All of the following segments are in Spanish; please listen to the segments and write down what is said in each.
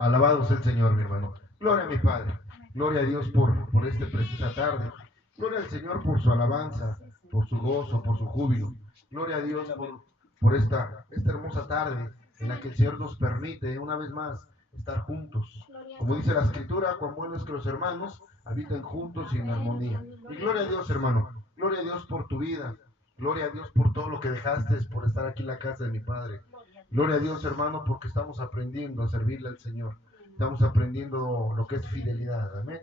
Alabado sea el Señor, mi hermano. Gloria a mi Padre. Gloria a Dios por esta preciosa tarde. Gloria al Señor por su alabanza, por su gozo, por su júbilo. Gloria a Dios por esta hermosa tarde en la que el Señor nos permite una vez más estar juntos. Como dice la Escritura, cuán bueno es que los hermanos habiten juntos y en armonía. Y gloria a Dios, hermano. Gloria a Dios por tu vida. Gloria a Dios por todo lo que dejaste, por estar aquí en la casa de mi Padre. Gloria a Dios, hermano, porque estamos aprendiendo a servirle al Señor. Estamos aprendiendo lo que es fidelidad, amén.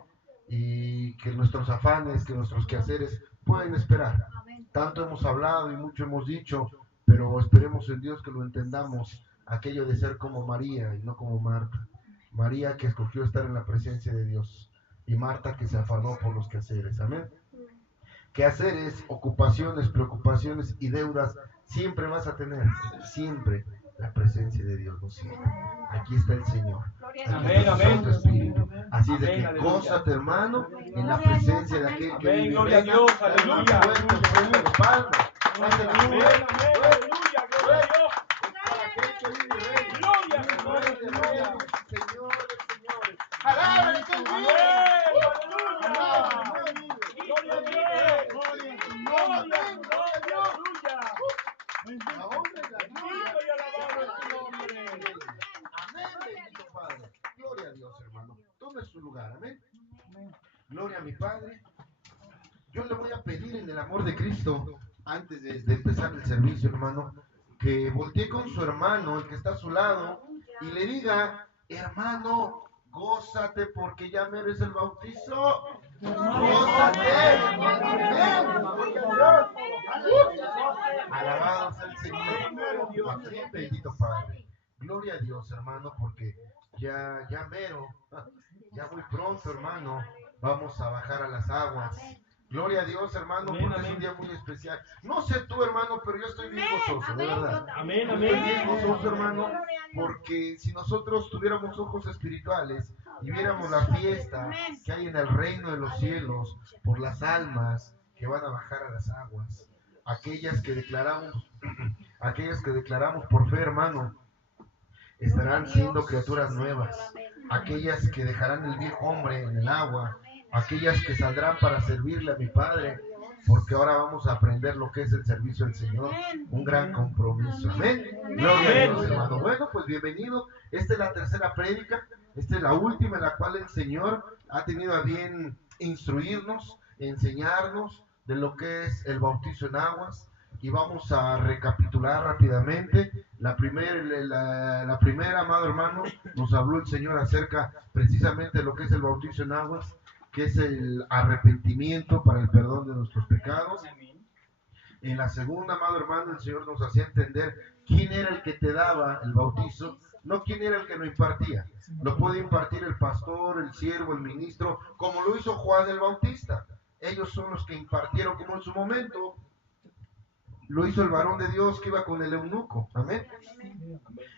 Y que nuestros afanes, que nuestros quehaceres pueden esperar. Tanto hemos hablado y mucho hemos dicho, pero esperemos en Dios que lo entendamos, aquello de ser como María y no como Marta. María que escogió estar en la presencia de Dios y Marta que se afanó por los quehaceres, amén. Quehaceres, ocupaciones, preocupaciones y deudas siempre vas a tener, siempre. La presencia de Dios no siempre. Aquí está el Señor. Aquí está su Santo Espíritu. Así es de que gózate, hermano, en la presencia de aquel que vive. Gloria a Dios, aleluya. Aleluya, gloria a Dios, hermano. Tome su lugar, amén. Gloria a mi Padre. Yo le voy a pedir en el amor de Cristo, antes de empezar el servicio, hermano, que voltee con su hermano, el que está a su lado, y le diga: hermano, gózate porque ya mereces el bautizo. Gózate. Alabado sea el Señor. Amén, bendito Padre. Gloria a Dios, hermano, porque ya mero, ya muy pronto, hermano, vamos a bajar a las aguas. Gloria a Dios, hermano, porque es un día muy especial. No sé tú, hermano, pero yo estoy bien gozoso, de verdad. Amén, Estoy bien gozoso, hermano, porque si nosotros tuviéramos ojos espirituales y viéramos la fiesta que hay en el reino de los cielos por las almas que van a bajar a las aguas, aquellas que declaramos por fe, hermano, estarán siendo criaturas nuevas. Aquellas que dejarán el viejo hombre en el agua, aquellas que saldrán para servirle a mi Padre, porque ahora vamos a aprender lo que es el servicio al Señor, un gran compromiso. Amén. Gloria a Dios, hermano. Bueno, pues bienvenido. Esta es la tercera prédica, esta es la última en la cual el Señor ha tenido a bien instruirnos, enseñarnos de lo que es el bautizo en aguas. Y vamos a recapitular rápidamente. La primera, amado hermano, nos habló el Señor acerca precisamente de lo que es el bautizo en aguas, que es el arrepentimiento para el perdón de nuestros pecados. En la segunda, amado hermano, el Señor nos hacía entender quién era el que te daba el bautizo, no quién era el que lo impartía. Lo puede impartir el pastor, el siervo, el ministro, como lo hizo Juan el Bautista. Ellos son los que impartieron, como en su momento lo hizo el varón de Dios que iba con el eunuco, amén.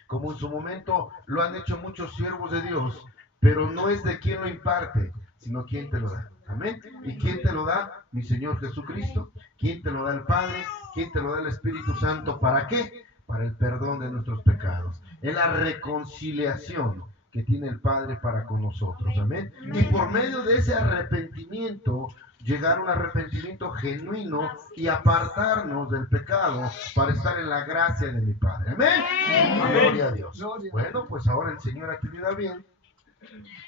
Como en su momento lo han hecho muchos siervos de Dios, pero no es de quien lo imparte, sino quien te lo da, amén. ¿Y quién te lo da? Mi Señor Jesucristo. ¿Quién te lo da? El Padre. ¿Quién te lo da? El Espíritu Santo. ¿Para qué? Para el perdón de nuestros pecados. Es la reconciliación que tiene el Padre para con nosotros, amén. Y por medio de ese arrepentimiento, llegar a un arrepentimiento genuino y apartarnos del pecado para estar en la gracia de mi Padre. Amén. Gloria a Dios. Bueno, pues ahora el Señor ha tenido a bien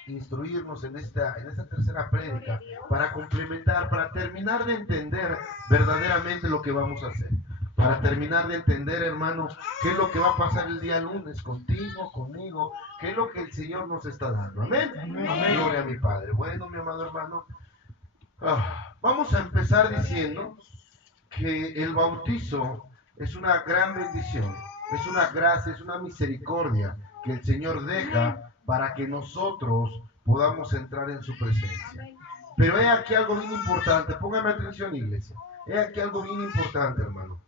instruirnos en esta tercera prédica para complementar, para terminar de entender verdaderamente lo que vamos a hacer. Para terminar de entender, hermano, qué es lo que va a pasar el día lunes contigo, conmigo, qué es lo que el Señor nos está dando. Amén. Amén. Gloria a mi Padre. Bueno, mi amado hermano, vamos a empezar diciendo que el bautizo es una gran bendición, es una gracia, es una misericordia que el Señor deja para que nosotros podamos entrar en su presencia. Pero he aquí algo bien importante, póngame atención, iglesia, he aquí algo bien importante, hermano.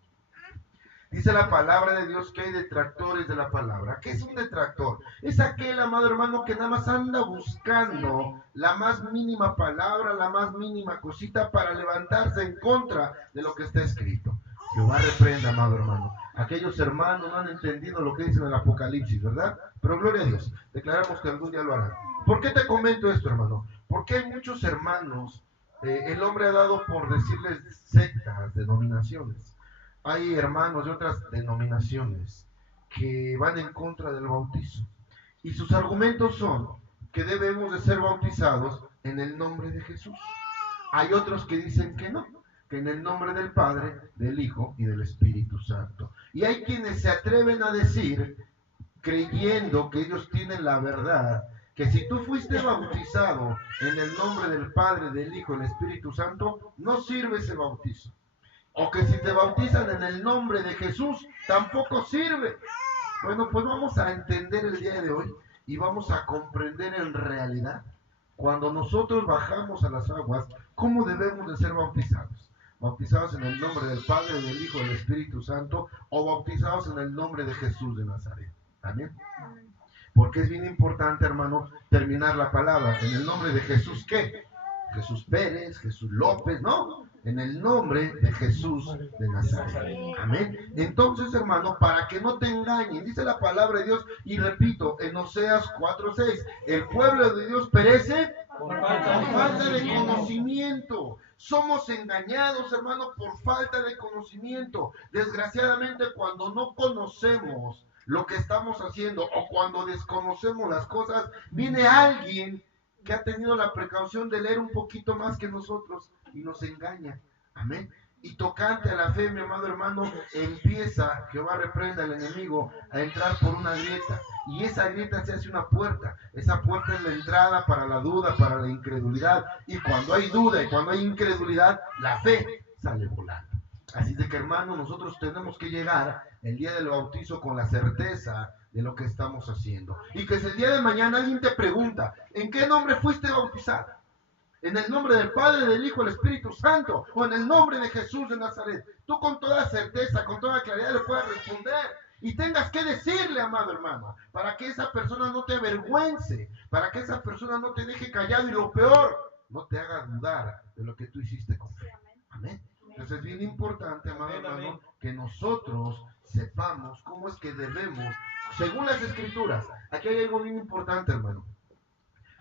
Dice la palabra de Dios que hay detractores de la palabra. ¿Qué es un detractor? Es aquel, amado hermano, que nada más anda buscando la más mínima palabra, la más mínima cosita para levantarse en contra de lo que está escrito. Jehová reprenda, amado hermano. Aquellos hermanos no han entendido lo que dice en el Apocalipsis, ¿verdad? Pero gloria a Dios, declaramos que algún día lo harán. ¿Por qué te comento esto, hermano? Porque hay muchos hermanos, el hombre ha dado por decirles sectas, denominaciones. Hay hermanos de otras denominaciones que van en contra del bautizo. Y sus argumentos son que debemos de ser bautizados en el nombre de Jesús. Hay otros que dicen que no, que en el nombre del Padre, del Hijo y del Espíritu Santo. Y hay quienes se atreven a decir, creyendo que ellos tienen la verdad, que si tú fuiste bautizado en el nombre del Padre, del Hijo y del Espíritu Santo, no sirve ese bautizo. O que si te bautizan en el nombre de Jesús, tampoco sirve. Bueno, pues vamos a entender el día de hoy y vamos a comprender en realidad, cuando nosotros bajamos a las aguas, cómo debemos de ser bautizados. Bautizados en el nombre del Padre, del Hijo y del Espíritu Santo, o bautizados en el nombre de Jesús de Nazaret. ¿Amén? Porque es bien importante, hermano, terminar la palabra. ¿En el nombre de Jesús qué? Jesús Pérez, Jesús López, ¿no? En el nombre de Jesús de Nazaret. Amén. Entonces, hermano, para que no te engañen, dice la palabra de Dios, y repito, en Oseas 4:6, el pueblo de Dios perece por falta de conocimiento. Somos engañados, hermano, por falta de conocimiento. Desgraciadamente, cuando no conocemos lo que estamos haciendo o cuando desconocemos las cosas, viene alguien que ha tenido la precaución de leer un poquito más que nosotros y nos engaña. Amén. Y tocante a la fe, mi amado hermano, empieza, Jehová reprenda al enemigo, a entrar por una grieta. Y esa grieta se hace una puerta. Esa puerta es la entrada para la duda, para la incredulidad. Y cuando hay duda y cuando hay incredulidad, la fe sale volando. Así de que, hermano, nosotros tenemos que llegar el día del bautizo con la certeza de lo que estamos haciendo. Y que si el día de mañana alguien te pregunta, ¿en qué nombre fuiste bautizado? ¿En el nombre del Padre, del Hijo, del Espíritu Santo? ¿O en el nombre de Jesús de Nazaret? Tú con toda certeza, con toda claridad le puedes responder. Y tengas que decirle, amado hermano, para que esa persona no te avergüence, para que esa persona no te deje callado y lo peor, no te haga dudar de lo que tú hiciste con fe. Amén. Entonces es bien importante, amado hermano, que nosotros sepamos cómo es que debemos, según las Escrituras. Aquí hay algo bien importante, hermano.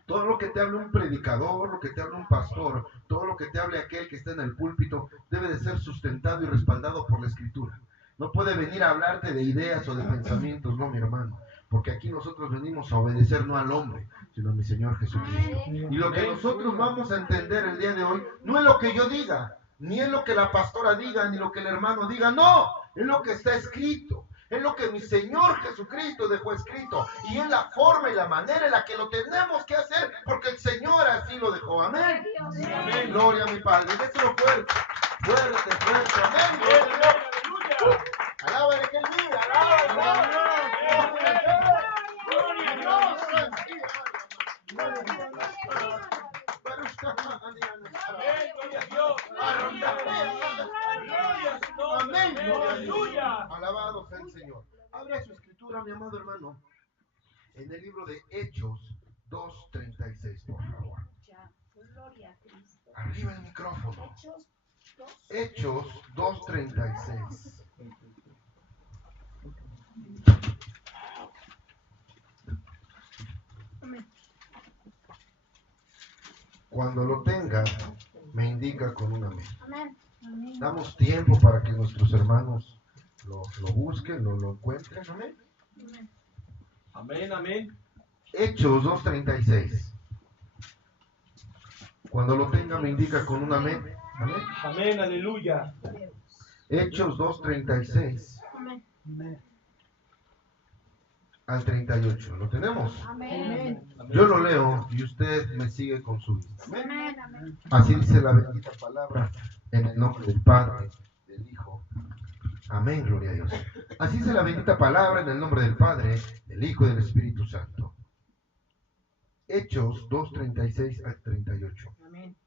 Todo lo que te hable un predicador, lo que te hable un pastor, todo lo que te hable aquel que está en el púlpito, debe de ser sustentado y respaldado por la Escritura. No puede venir a hablarte de ideas o de pensamientos, no, mi hermano. Porque aquí nosotros venimos a obedecer no al hombre, sino a mi Señor Jesucristo. Y lo que nosotros vamos a entender el día de hoy, no es lo que yo diga, ni es lo que la pastora diga, ni lo que el hermano diga, no, es lo que está escrito. Es lo que mi Señor Jesucristo dejó escrito. Y es la forma y la manera en la que lo tenemos que hacer, porque el Señor así lo dejó. Amén. Amén. Gloria a mi Padre. Déselo fuerte. Fuerte, fuerte. Amén. Alábale que Él vive. Alábale. Gloria a Dios. Amén, aleluya. Alabado sea el Señor. Abra su escritura, mi amado hermano, en el libro de Hechos 2:36, por favor. Arriba el micrófono. Hechos 2:36. Cuando lo tenga, me indica con un amén. Amén. Damos tiempo para que nuestros hermanos lo busquen, lo encuentren. Amén. Amén, amén. Hechos 2:36. Cuando lo tenga, me indica con un amén. Amén. Amén, aleluya. Hechos 2:36. Amén. Al 38. ¿Lo tenemos? Amén. Yo lo leo y usted me sigue con su vista. Amén. Así dice la bendita palabra, en el nombre del Padre, del Hijo. Amén, gloria a Dios. Así dice la bendita palabra, en el nombre del Padre, del Hijo y del Espíritu Santo. Hechos 2:36 al 38. Amén.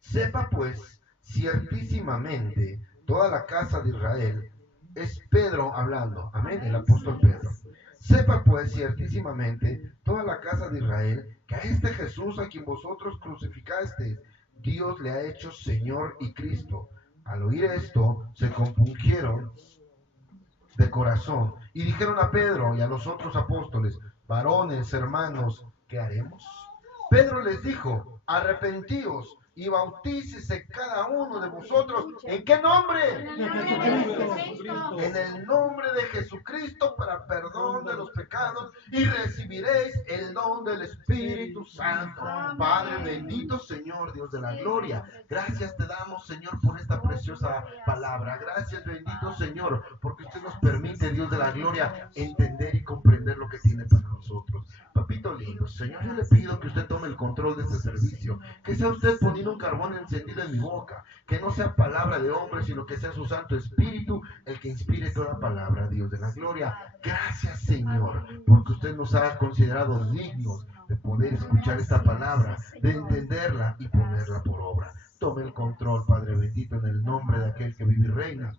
Sepa pues ciertísimamente toda la casa de Israel, es Pedro hablando, amén, el apóstol Pedro. Sepa pues ciertísimamente toda la casa de Israel que a este Jesús a quien vosotros crucificasteis, Dios le ha hecho Señor y Cristo. Al oír esto, se compungieron de corazón y dijeron a Pedro y a los otros apóstoles: varones, hermanos, ¿qué haremos? Pedro les dijo: arrepentíos y bautícese cada uno de vosotros. ¿En qué nombre? En el nombre de Jesucristo, para perdón de los pecados, y recibiréis el don del Espíritu Santo. Padre bendito, Señor Dios de la gloria, gracias te damos, Señor, por esta preciosa palabra. Gracias, bendito Señor, porque usted nos permite, Dios de la gloria, entender y comprender lo que tiene para nosotros. Papito lindo, Señor, yo le pido que usted tome el control de este servicio, que sea usted poniendo un carbón encendido en mi boca, que no sea palabra de hombre, sino que sea su Santo Espíritu el que inspire toda palabra, Dios de la gloria. Gracias, Señor, porque usted nos ha considerado dignos de poder escuchar esta palabra, de entenderla y ponerla por obra. Tome el control, Padre bendito, en el nombre de aquel que vive y reina.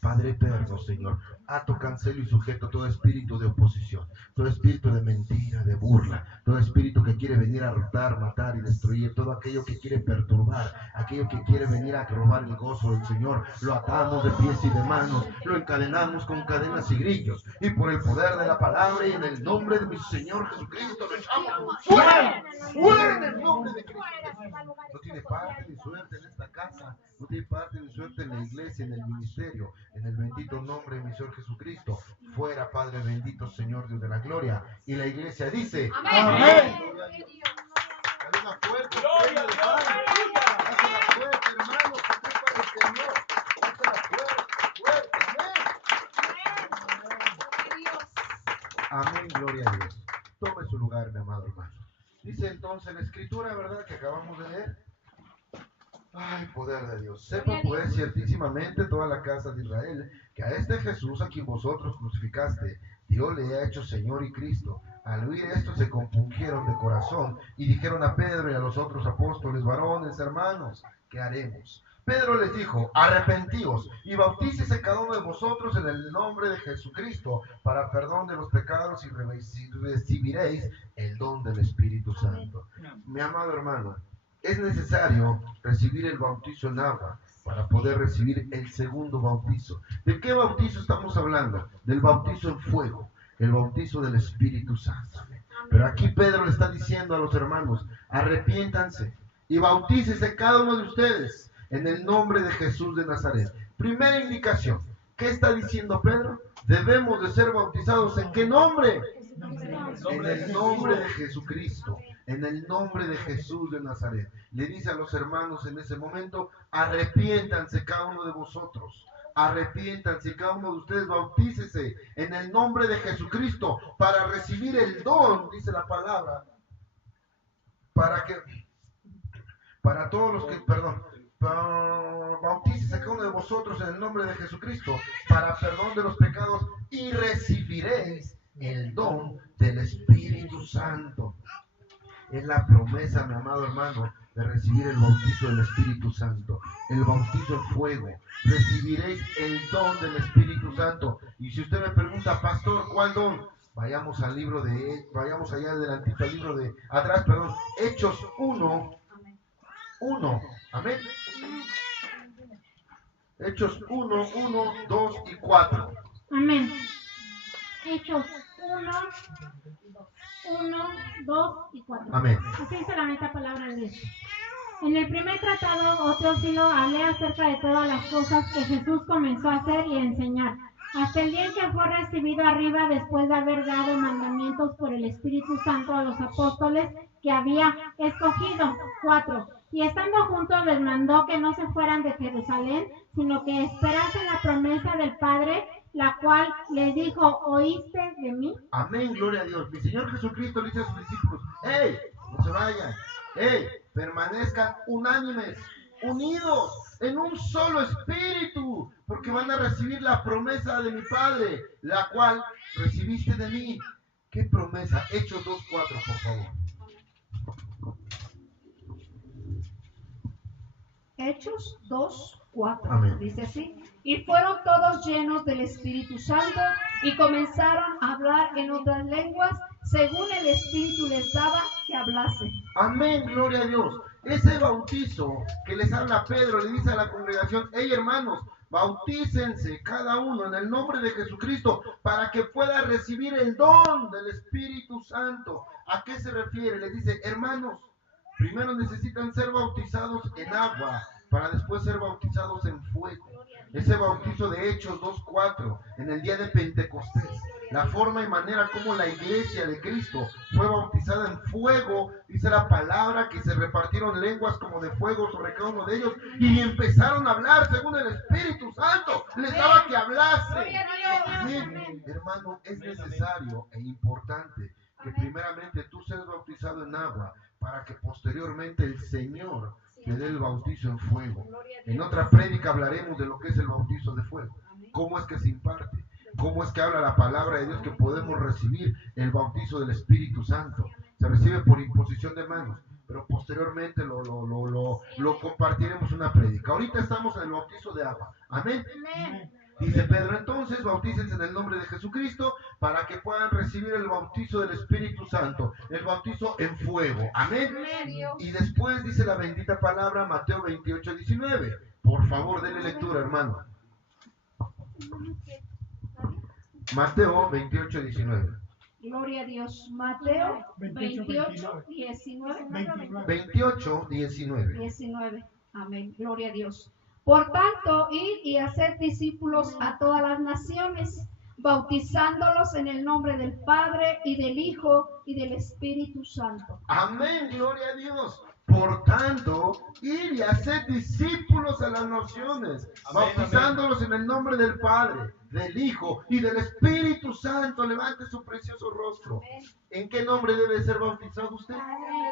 Padre eterno, Señor, ato, cancelo y sujeto todo espíritu de oposición, todo espíritu de mentira, de burla, todo espíritu que quiere venir a rotar, matar y destruir, todo aquello que quiere perturbar, aquello que quiere venir a robar el gozo del Señor. Lo atamos de pies y de manos, lo encadenamos con cadenas y grillos, y por el poder de la palabra y en el nombre de mi Señor Jesucristo lo echamos fuera, fuera en el nombre de Cristo. No tiene parte ni suerte en esta casa, no tiene parte ni suerte en la iglesia, en el ministerio, en el bendito nombre de mi Señor Jesucristo. Fuera, Padre bendito, Señor Dios de la gloria. Y la iglesia dice: amén. Dale una fuerte gloria de Padre. Dásela fuerte, hermanos, porque para el Señor. Dásela fuerte, amén. Amén, gloria a Dios. Tome su lugar, mi amado hermano. Dice entonces la escritura, ¿verdad?, que acabamos de leer. Ay, poder de Dios. Sepa pues ciertísimamente toda la casa de Israel que a este Jesús a quien vosotros crucificaste, Dios le ha hecho Señor y Cristo. Al oír esto se compungieron de corazón y dijeron a Pedro y a los otros apóstoles: varones, hermanos, ¿qué haremos? Pedro les dijo: arrepentíos y bautícese cada uno de vosotros en el nombre de Jesucristo para perdón de los pecados y recibiréis el don del Espíritu Santo. Mi amado hermano, es necesario recibir el bautizo en agua para poder recibir el segundo bautizo. ¿De qué bautizo estamos hablando? Del bautizo en fuego, el bautizo del Espíritu Santo. Pero aquí Pedro le está diciendo a los hermanos: arrepiéntanse y bautícese cada uno de ustedes en el nombre de Jesús de Nazaret. Primera indicación. ¿Qué está diciendo Pedro? Debemos de ser bautizados ¿en qué nombre? En el nombre de Jesucristo, en el nombre de Jesús de Nazaret. Le dice a los hermanos en ese momento: arrepiéntanse cada uno de vosotros, arrepiéntanse cada uno de ustedes, bautícese en el nombre de Jesucristo para recibir el don, dice la palabra, para todos los que, bautícese cada uno de vosotros en el nombre de Jesucristo para perdón de los pecados y recibiréis el don del Espíritu Santo. Es la promesa, mi amado hermano, de recibir el bautizo del Espíritu Santo, el bautizo en fuego. Recibiréis el don del Espíritu Santo. Y si usted me pregunta: pastor, ¿cuál don? Vayamos al libro vayamos allá adelantito al libro de atrás, Hechos 1. Amén. Hechos 1, 2 y 4. Amén. Hechos 1, 2 y 4. Amén. Así dice la neta palabra de Dios. En el primer tratado, Teófilo, hablé acerca de todas las cosas que Jesús comenzó a hacer y a enseñar, hasta el día en que fue recibido arriba después de haber dado mandamientos por el Espíritu Santo a los apóstoles que había escogido. 4. Y estando juntos les mandó que no se fueran de Jerusalén, sino que esperasen la promesa del Padre, la cual les dijo: ¿oíste de mí? Amén, gloria a Dios. Mi Señor Jesucristo le dice a sus discípulos: ¡hey! No se vayan. ¡Hey! Permanezcan unánimes, unidos en un solo espíritu, porque van a recibir la promesa de mi Padre, la cual recibiste de mí. ¿Qué promesa? Hechos 2:4, por favor. Hechos 2:4. Amén. Dice así: y fueron todos llenos del Espíritu Santo y comenzaron a hablar en otras lenguas según el Espíritu les daba que hablasen. Amén, gloria a Dios. Ese bautizo que les habla Pedro, le dice a la congregación: hey hermanos, bautícense cada uno en el nombre de Jesucristo para que pueda recibir el don del Espíritu Santo. ¿A qué se refiere? Les dice: hermanos, primero necesitan ser bautizados en agua para después ser bautizados en fuego. Ese bautizo de Hechos 2:4 en el día de Pentecostés, la forma y manera como la iglesia de Cristo fue bautizada en fuego, dice la palabra que se repartieron lenguas como de fuego sobre cada uno de ellos y empezaron a hablar según el Espíritu Santo les daba que hablase. Amén. Hermano, es necesario e importante que primeramente tú seas bautizado en agua para que posteriormente el Señor te dé el bautizo en fuego. En otra prédica hablaremos de lo que es el bautizo de fuego, cómo es que se imparte, cómo es que habla la palabra de Dios que podemos recibir el bautizo del Espíritu Santo. Se recibe por imposición de manos, pero posteriormente lo compartiremos en una prédica. Ahorita estamos en el bautizo de agua. Amén. Dice Pedro: entonces bautícense en el nombre de Jesucristo para que puedan recibir el bautizo del Espíritu Santo, el bautizo en fuego. Amén. Y después dice la bendita palabra, Mateo 28:19. Por favor, denle lectura, hermano. Mateo 28:19. Gloria a Dios. Mateo 28:19. 28:19. Amén. Gloria a Dios. Por tanto, id y haced discípulos a todas las naciones, bautizándolos en el nombre del Padre y del Hijo y del Espíritu Santo. Amén, gloria a Dios. Por tanto, id y haced discípulos a las naciones, bautizándolos en el nombre del Padre, del Hijo y del Espíritu Santo. Levante su precioso rostro. ¿En qué nombre debe ser bautizado usted?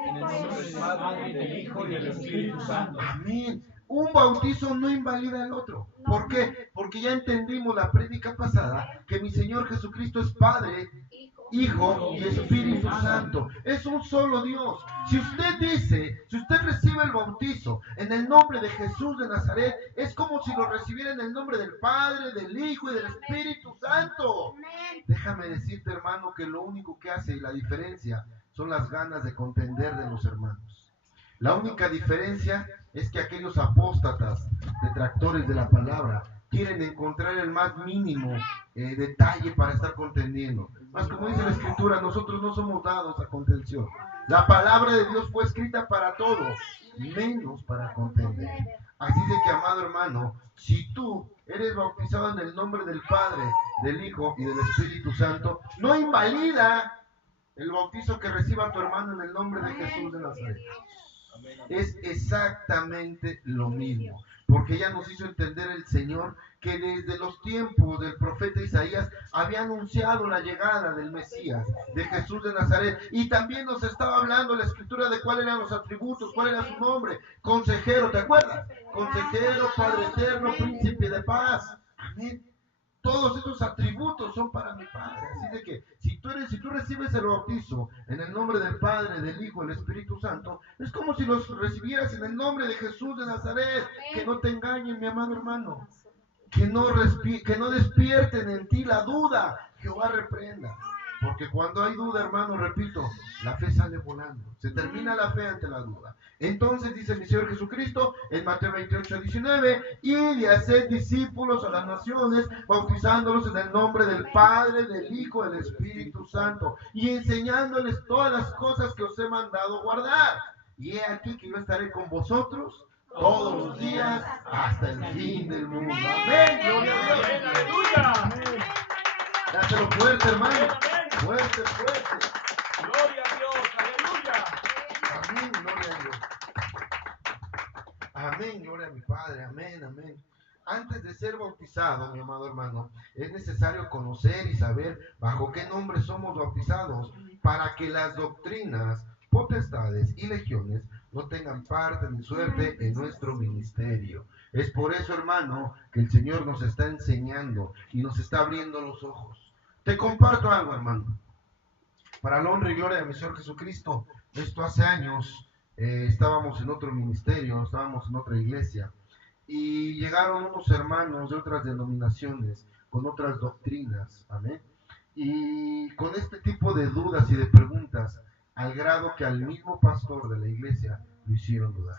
En el nombre del Padre, del Hijo y del Espíritu Santo. Amén. Un bautizo no invalida el otro. ¿Por qué? Porque ya entendimos la prédica pasada que mi Señor Jesucristo es Padre, Hijo y Espíritu Santo. Es un solo Dios. Si usted dice, si usted recibe el bautizo en el nombre de Jesús de Nazaret, es como si lo recibiera en el nombre del Padre, del Hijo y del Espíritu Santo. Déjame decirte, hermano, que lo único que hace la diferencia son las ganas de contender de los hermanos. La única diferencia es que aquellos apóstatas, detractores de la palabra, quieren encontrar el más mínimo detalle para estar contendiendo. Más como dice la Escritura, nosotros no somos dados a contención. La palabra de Dios fue escrita para todos, menos para contender. Así de que, amado hermano, si tú eres bautizado en el nombre del Padre, del Hijo y del Espíritu Santo, no invalida el bautizo que reciba tu hermano en el nombre de Jesús de Nazaret. Es exactamente lo mismo, porque ya nos hizo entender el Señor que desde los tiempos del profeta Isaías había anunciado la llegada del Mesías, de Jesús de Nazaret, y también nos estaba hablando la Escritura de cuáles eran los atributos, cuál era su nombre: consejero, ¿te acuerdas? Consejero, Padre eterno, príncipe de paz. Amén. Todos esos atributos son para mi Padre. Así de que si tú recibes el bautizo en el nombre del Padre, del Hijo y del Espíritu Santo, es como si los recibieras en el nombre de Jesús de Nazaret. Que no te engañen, mi amado hermano. Que no despierten en ti la duda. Jehová reprenda. Porque cuando hay duda, hermano, repito, la fe sale volando. Se termina la fe ante la duda. Entonces dice mi Señor Jesucristo en Mateo 28:19: id y haced discípulos a las naciones, bautizándolos en el nombre del Padre, del Hijo y del Espíritu Santo, y enseñándoles todas las cosas que os he mandado guardar. Y he aquí que yo estaré con vosotros todos los días hasta el fin del mundo. Amén. Gloria a Dios. Aleluya. Dáselo fuerte, hermano. Fuerte, fuerte. Gloria a Dios. Aleluya. Amén, gloria a Dios. Amén, gloria a mi Padre. Amén, amén. Antes de ser bautizado, mi amado hermano, es necesario conocer y saber bajo qué nombre somos bautizados para que las doctrinas, potestades y legiones no tengan parte ni suerte en nuestro ministerio. Es por eso, hermano, que el Señor nos está enseñando y nos está abriendo los ojos. Te comparto algo, hermano. Para la honra y gloria de mi Señor Jesucristo, esto hace años, estábamos en otro ministerio, estábamos en otra iglesia, y llegaron unos hermanos de otras denominaciones, con otras doctrinas, amén, y con este tipo de dudas y de preguntas, al grado que al mismo pastor de la iglesia lo hicieron dudar.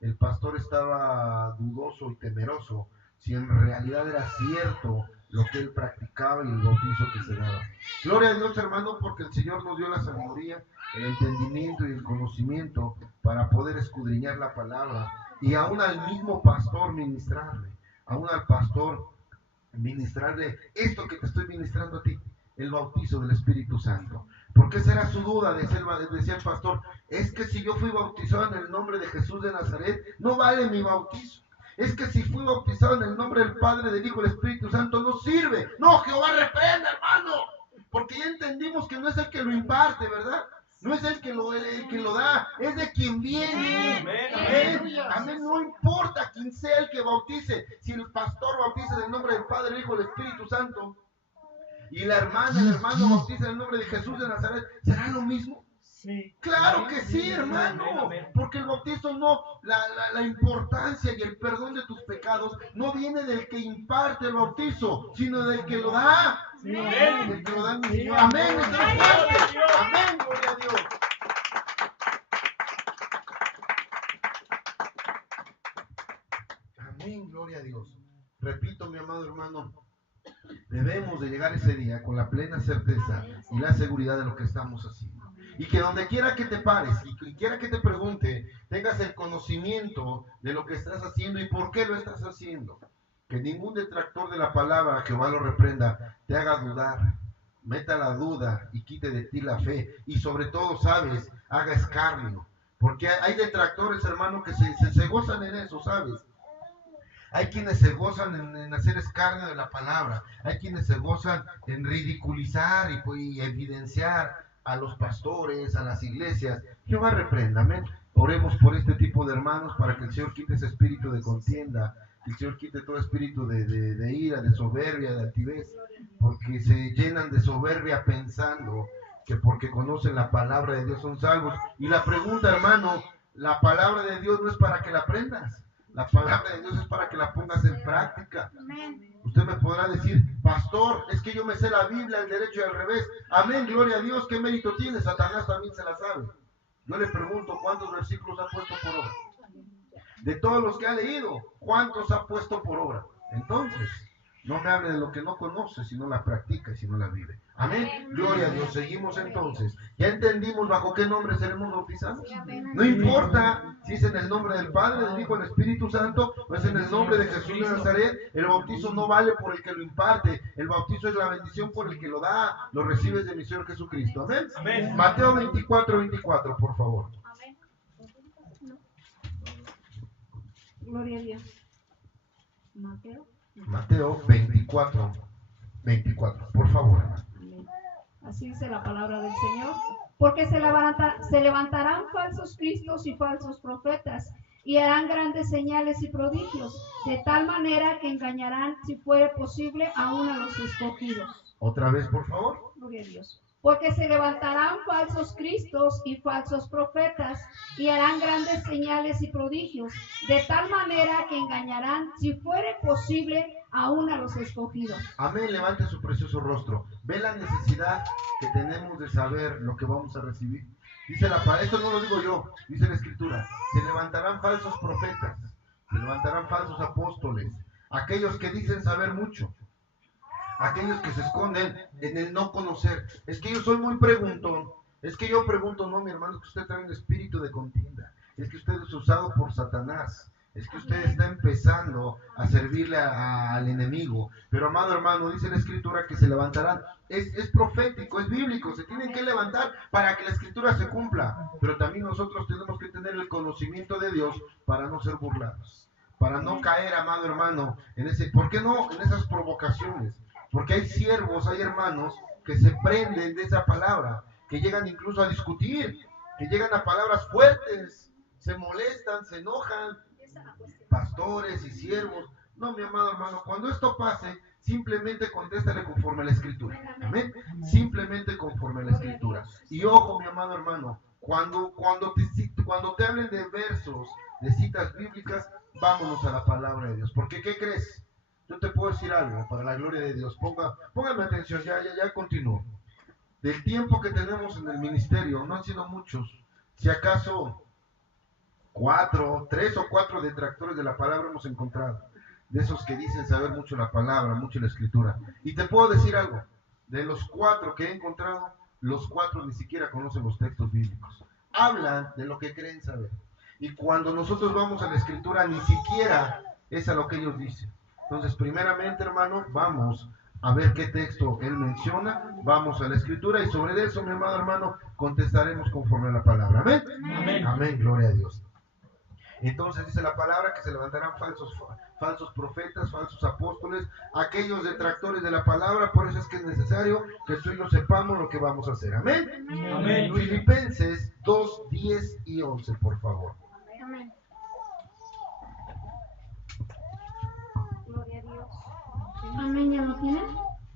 El pastor estaba dudoso y temeroso si en realidad era cierto lo que él practicaba y el bautizo que se daba. Gloria a Dios, hermano, porque el Señor nos dio la sabiduría, el entendimiento y el conocimiento para poder escudriñar la palabra y aún al mismo pastor ministrarle, aún al pastor ministrarle esto que te estoy ministrando a ti, el bautizo del Espíritu Santo. ¿Por qué será su duda? Decía el pastor, es que si yo fui bautizado en el nombre de Jesús de Nazaret, no vale mi bautizo. Es que si fui bautizado en el nombre del Padre, del Hijo y del Espíritu Santo, no sirve. No, Jehová reprenda, hermano, porque ya entendimos que no es el que lo imparte, ¿verdad? No es el que lo da, es de quien viene. Amén. Amén. No importa quién sea el que bautice, si el pastor bautiza en el nombre del Padre, del Hijo y del Espíritu Santo, y la hermana, el hermano bautiza en el nombre de Jesús de Nazaret, ¿será lo mismo? Sí. Claro que sí, hermano, porque el bautizo no, la importancia y el perdón de tus pecados no viene del que imparte el bautizo, sino del que lo da. Sí. Del que lo da mi Señor. Amén, es fuerte. Amén, gloria a Dios. Amén, gloria a Dios. Repito, mi amado hermano, debemos de llegar ese día con la plena certeza y la seguridad de lo que estamos haciendo. Y que donde quiera que te pares y quien quiera que te pregunte, tengas el conocimiento de lo que estás haciendo y por qué lo estás haciendo. Que ningún detractor de la palabra, Jehová lo reprenda, te haga dudar, meta la duda y quite de ti la fe. Y sobre todo, ¿sabes? Haga escarnio. Porque hay detractores, hermano, que se gozan en eso, ¿sabes? Hay quienes se gozan en hacer escarnio de la palabra. Hay quienes se gozan en ridiculizar y evidenciar a los pastores, a las iglesias. Jehová reprenda, amén. Oremos por este tipo de hermanos para que el Señor quite ese espíritu de contienda, que el Señor quite todo espíritu de ira, de soberbia, de altivez, porque se llenan de soberbia pensando que porque conocen la palabra de Dios son salvos. Y la pregunta, hermano, la palabra de Dios no es para que la aprendas. La palabra de Dios es para que la pongas en práctica. Usted me podrá decir, pastor, es que yo me sé la Biblia al derecho y al revés. Amén, gloria a Dios, ¿qué mérito tiene? Satanás también se la sabe. Yo le pregunto, ¿cuántos versículos ha puesto por obra? De todos los que ha leído, ¿cuántos ha puesto por obra? Entonces, no me hable de lo que no conoce, si no la practica y si no la vive. Amén. Gloria a Dios. Seguimos entonces. Ya entendimos bajo qué nombre seremos bautizados. No importa si es en el nombre del Padre, del Hijo, del Espíritu Santo, o es en el nombre de Jesús de Nazaret. El bautizo no vale por el que lo imparte. El bautizo es la bendición por el que lo da. Lo recibes de mi Señor Jesucristo. Amén. Amén. Mateo 24, por favor. Gloria a Dios. Mateo 24, por favor, hermano. Amén. Así dice la palabra del Señor. Porque se levantarán falsos cristos y falsos profetas, y harán grandes señales y prodigios, de tal manera que engañarán, si fuere posible, aún a los escogidos. Otra vez, por favor. Gloria a Dios. Porque se levantarán falsos cristos y falsos profetas, y harán grandes señales y prodigios, de tal manera que engañarán, si fuere posible, aún a los escogidos. Amén, levante su precioso rostro. Ve la necesidad que tenemos de saber lo que vamos a recibir. Dice la palabra, esto no lo digo yo, dice la Escritura, se levantarán falsos profetas, se levantarán falsos apóstoles, aquellos que dicen saber mucho, aquellos que se esconden en el no conocer. Es que yo soy muy preguntón, es que yo pregunto, no, mi hermano, es que usted trae un espíritu de contienda, es que usted es usado por Satanás, es que usted está empezando a servirle al enemigo. Pero amado hermano, dice la Escritura que se levantarán. Es profético, es bíblico, se tienen que levantar para que la Escritura se cumpla. Pero también nosotros tenemos que tener el conocimiento de Dios para no ser burlados, para no caer, amado hermano, en ese, ¿por qué no? En esas provocaciones. Porque hay siervos, hay hermanos que se prenden de esa palabra, que llegan incluso a discutir, que llegan a palabras fuertes, se molestan, se enojan, pastores y siervos. No, mi amado hermano, cuando esto pase, simplemente contéstale conforme a la Escritura. Amén. Simplemente conforme a la Escritura. Y ojo, mi amado hermano, cuando te hablen de versos, de citas bíblicas, vámonos a la palabra de Dios. Porque, ¿qué crees? Yo te puedo decir algo para la gloria de Dios. Póngame atención, ya continúo. Del tiempo que tenemos en el ministerio, no han sido muchos. Si acaso 3 o 4 detractores de la palabra hemos encontrado. De esos que dicen saber mucho la palabra, mucho la escritura. Y te puedo decir algo. De los 4 que he encontrado, los 4 ni siquiera conocen los textos bíblicos. Hablan de lo que creen saber. Y cuando nosotros vamos a la escritura, ni siquiera es a lo que ellos dicen. Entonces, primeramente, hermano, vamos a ver qué texto él menciona, vamos a la escritura y sobre eso, mi amado hermano, contestaremos conforme a la palabra. Amén. Amén. Amén, gloria a Dios. Entonces dice la palabra que se levantarán falsos profetas, falsos apóstoles, aquellos detractores de la palabra. Por eso es que es necesario que tú y yo sepamos lo que vamos a hacer. Amén. Amén. Filipenses 2, 10 y 11, por favor. Amén. Gloria a Dios. Amén, ¿ya lo tienen?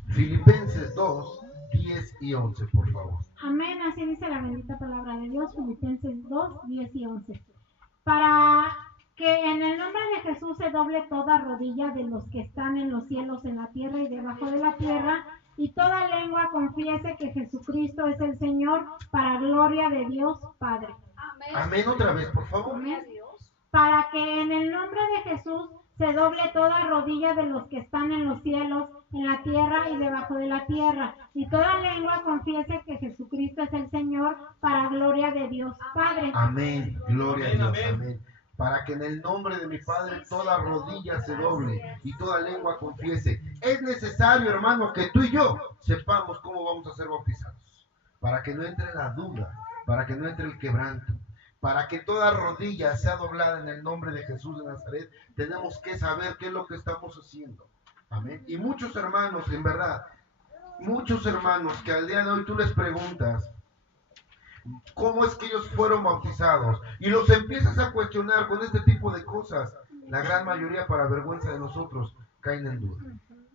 Filipenses 2, 10 y 11, por favor. Amén, así dice la bendita palabra de Dios, Filipenses 2, 10 y 11. Para que en el nombre de Jesús se doble toda rodilla de los que están en los cielos, en la tierra y debajo de la tierra, y toda lengua confiese que Jesucristo es el Señor, para gloria de Dios Padre. Amén. Amén, otra vez, por favor. Gloria a Dios. Para que en el nombre de Jesús se doble toda rodilla de los que están en los cielos, en la tierra y debajo de la tierra, y toda lengua confiese que Jesucristo es el Señor, para gloria de Dios Padre. Amén, gloria a Amén, Dios, amén. amén. Para que en el nombre de mi Padre toda rodilla se doble y toda lengua confiese. Es necesario, hermano, que tú y yo sepamos cómo vamos a ser bautizados. Para que no entre la duda, para que no entre el quebranto, para que toda rodilla sea doblada en el nombre de Jesús de Nazaret, tenemos que saber qué es lo que estamos haciendo. Amén. Y muchos hermanos, en verdad, muchos hermanos que al día de hoy tú les preguntas cómo es que ellos fueron bautizados y los empiezas a cuestionar con este tipo de cosas, la gran mayoría, para vergüenza de nosotros, caen en duda.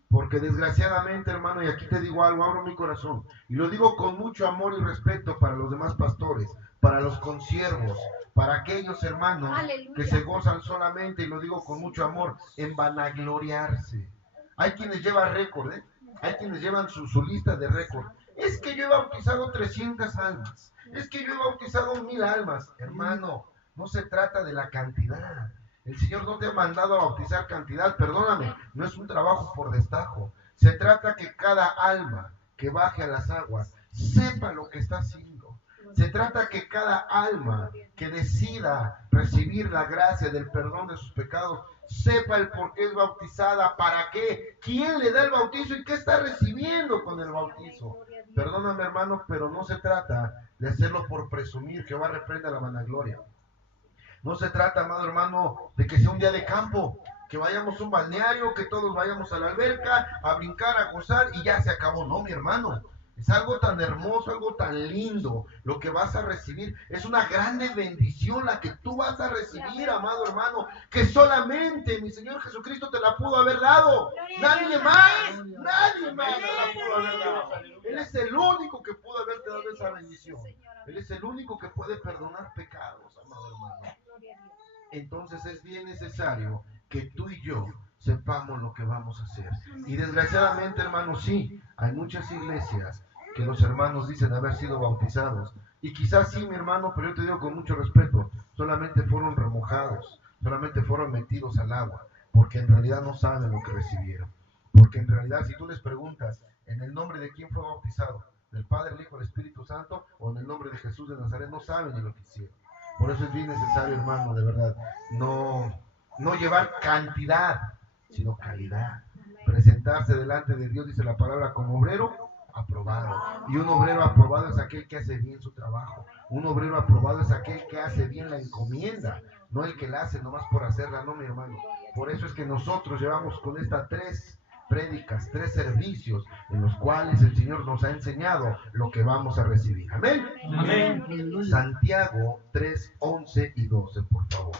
Porque desgraciadamente, hermano, y aquí te digo algo, abro mi corazón y lo digo con mucho amor y respeto para los demás pastores, para los consiervos, para aquellos hermanos Aleluya. que se gozan solamente, y lo digo con mucho amor, en vanagloriarse. Hay quienes llevan récord, hay quienes llevan su lista de récord. Es que yo he bautizado 300 almas, es que yo he bautizado 1000 almas. Hermano, no se trata de la cantidad. El Señor no te ha mandado a bautizar cantidad, perdóname, no es un trabajo por destajo. Se trata que cada alma que baje a las aguas sepa lo que está haciendo. Se trata que cada alma que decida recibir la gracia del perdón de sus pecados sepa el por qué es bautizada, para qué, quién le da el bautizo y qué está recibiendo con el bautizo. Perdóname, hermano, pero no se trata de hacerlo por presumir. Jehová reprenda la vanagloria. No se trata, amado hermano, de que sea un día de campo, que vayamos a un balneario, que todos vayamos a la alberca, a brincar, a gozar y ya se acabó. No, mi hermano. Es algo tan hermoso, algo tan lindo. Lo que vas a recibir es una grande bendición la que tú vas a recibir, amado hermano, que solamente mi Señor Jesucristo te la pudo haber dado. Nadie más te la pudo haber dado. Él es el único que pudo haberte dado esa bendición. Él es el único que puede perdonar pecados, amado hermano. Entonces es bien necesario que tú y yo sepamos lo que vamos a hacer. Y desgraciadamente, hermano, sí, hay muchas iglesias que los hermanos dicen haber sido bautizados. Y quizás sí, mi hermano, pero yo te digo con mucho respeto, solamente fueron remojados, solamente fueron metidos al agua, porque en realidad no saben lo que recibieron. Porque en realidad, si tú les preguntas, ¿en el nombre de quién fue bautizado? ¿Del Padre, el Hijo, el Espíritu Santo? ¿O en el nombre de Jesús de Nazaret? No saben ni lo que hicieron. Por eso es bien necesario, hermano, de verdad, no llevar cantidad, sino calidad. Presentarse delante de Dios, dice la palabra, como obrero aprobado. Y un obrero aprobado es aquel que hace bien su trabajo. Un obrero aprobado es aquel que hace bien la encomienda, no el que la hace nomás por hacerla, no, mi hermano. Por eso es que nosotros llevamos con estas 3 prédicas, 3 servicios en los cuales el Señor nos ha enseñado lo que vamos a recibir. Amén. Amén. Santiago 3, 11 y 12, por favor.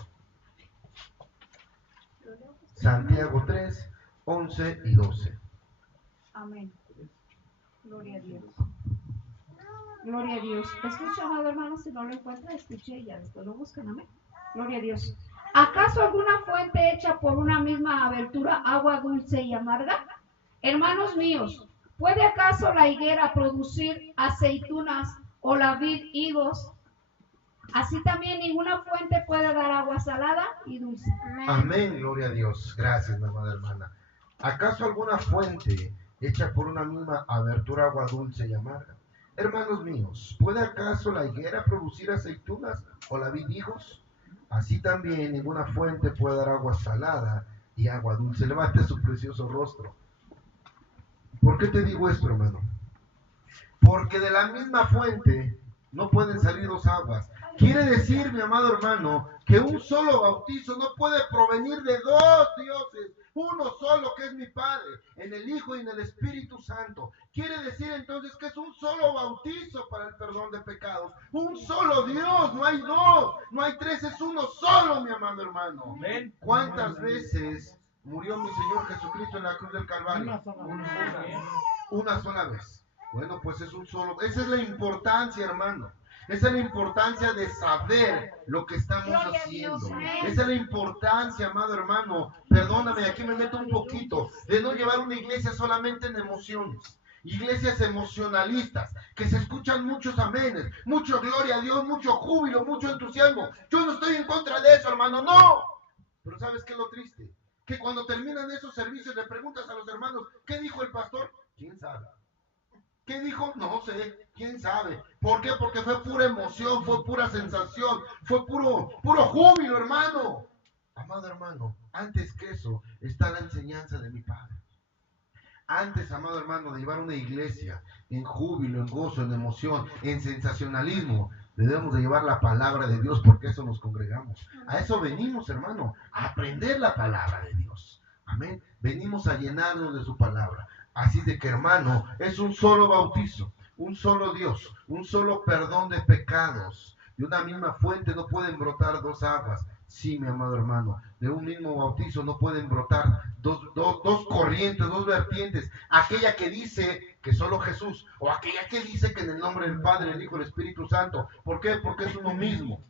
Santiago 3, 11 y 12. Amén. Gloria a Dios. Gloria a Dios. Escucha, amado hermano, si no lo encuentra, escuche y ya después lo buscan. Amén. Gloria a Dios. ¿Acaso alguna fuente hecha por una misma abertura agua dulce y amarga? Hermanos míos, ¿puede acaso la higuera producir aceitunas o la vid higos? Así también ninguna fuente puede dar agua salada y dulce. Amén, gloria a Dios. Gracias, mi amada hermana. ¿Acaso alguna fuente hecha por una misma abertura agua dulce y amarga? Hermanos míos, ¿puede acaso la higuera producir aceitunas o la vid higos? Así también ninguna fuente puede dar agua salada y agua dulce. Levante su precioso rostro. ¿Por qué te digo esto, hermano? Porque de la misma fuente no pueden salir dos aguas. Quiere decir, mi amado hermano, que un solo bautizo no puede provenir de dos dioses, uno solo que es mi Padre, en el Hijo y en el Espíritu Santo. Quiere decir entonces que es un solo bautizo para el perdón de pecados, un solo Dios, no hay dos, no hay tres, es uno solo, mi amado hermano. ¿Cuántas veces murió mi Señor Jesucristo en la cruz del Calvario? Una sola vez. Bueno, pues es un solo. Esa es la importancia, hermano. Esa es la importancia de saber lo que estamos haciendo. Esa es la importancia, amado hermano. Perdóname, aquí me meto un poquito. De no llevar una iglesia solamente en emociones. Iglesias emocionalistas, que se escuchan muchos amenes, mucho gloria a Dios, mucho júbilo, mucho entusiasmo. Yo no estoy en contra de eso, hermano, no. Pero ¿sabes qué es lo triste? Que cuando terminan esos servicios le preguntas a los hermanos, ¿qué dijo el pastor? ¿Quién sabe? ¿Qué dijo? No sé, quién sabe. ¿Por qué? Porque fue pura emoción, fue pura sensación, fue puro júbilo, hermano. Amado hermano, antes que eso está la enseñanza de mi Padre. Antes, amado hermano, de llevar una iglesia en júbilo, en gozo, en emoción, en sensacionalismo, debemos de llevar la palabra de Dios, porque eso nos congregamos. A eso venimos, hermano, a aprender la palabra de Dios. Amén. Venimos a llenarnos de su palabra. Así de que, hermano, es un solo bautizo, un solo Dios, un solo perdón de pecados. De una misma fuente no pueden brotar dos aguas. Sí, mi amado hermano, de un mismo bautizo no pueden brotar dos corrientes, dos vertientes. Aquella que dice que solo Jesús, o aquella que dice que en el nombre del Padre, el Hijo y el Espíritu Santo. ¿Por qué? Porque es uno mismo.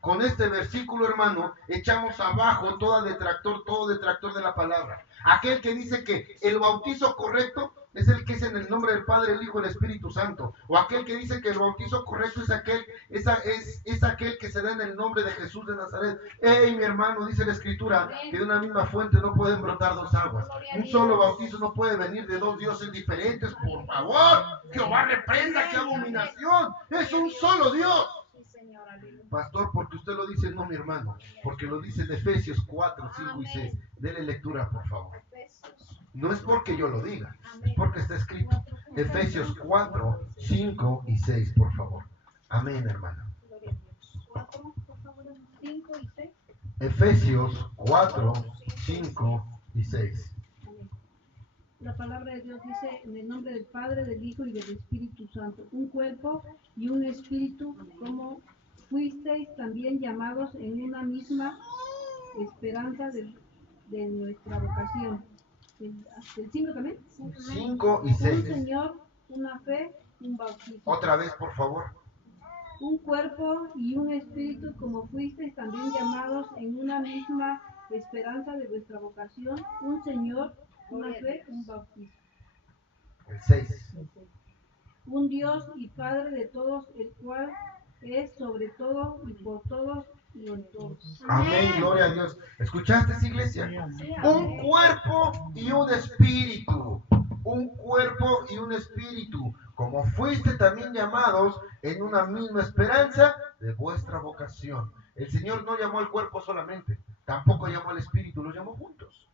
Con este versículo, hermano, echamos abajo todo detractor de la palabra. Aquel que dice que el bautizo correcto es el que es en el nombre del Padre, el Hijo y el Espíritu Santo. O aquel que dice que el bautizo correcto es aquel que se da en el nombre de Jesús de Nazaret. ¡Ey, mi hermano! Dice la Escritura que de una misma fuente no pueden brotar dos aguas. Un solo bautizo no puede venir de dos dioses diferentes. Por favor, Jehová reprenda, qué abominación. Es un solo Dios. Pastor, porque usted lo dice, no, mi hermano, porque lo dice en Efesios 4, 5 y 6. Dele lectura, por favor. No es porque yo lo diga, es porque está escrito. Efesios 4, 5 y 6, por favor. Amén, hermano. 4, por favor, 5 y 6. Efesios 4, 5 y 6. La palabra de Dios dice, en el nombre del Padre, del Hijo y del Espíritu Santo, un cuerpo y un espíritu, como fuisteis también llamados en una misma esperanza de nuestra vocación. ¿El 5 también? 5 y 6. Un Señor, una fe, un bautismo. Otra vez, por favor. Un cuerpo y un espíritu, como fuisteis también llamados en una misma esperanza de vuestra vocación, un Señor, una fe, un bautismo. El 6. Un Dios y Padre de todos, el cual es sobre todo y por todos y en todos. Amén, gloria a Dios. ¿Escuchaste esa iglesia? Un cuerpo y un espíritu. Un cuerpo y un espíritu. Como fuiste también llamados en una misma esperanza de vuestra vocación. El Señor no llamó al cuerpo solamente, tampoco llamó al espíritu, los llamó juntos.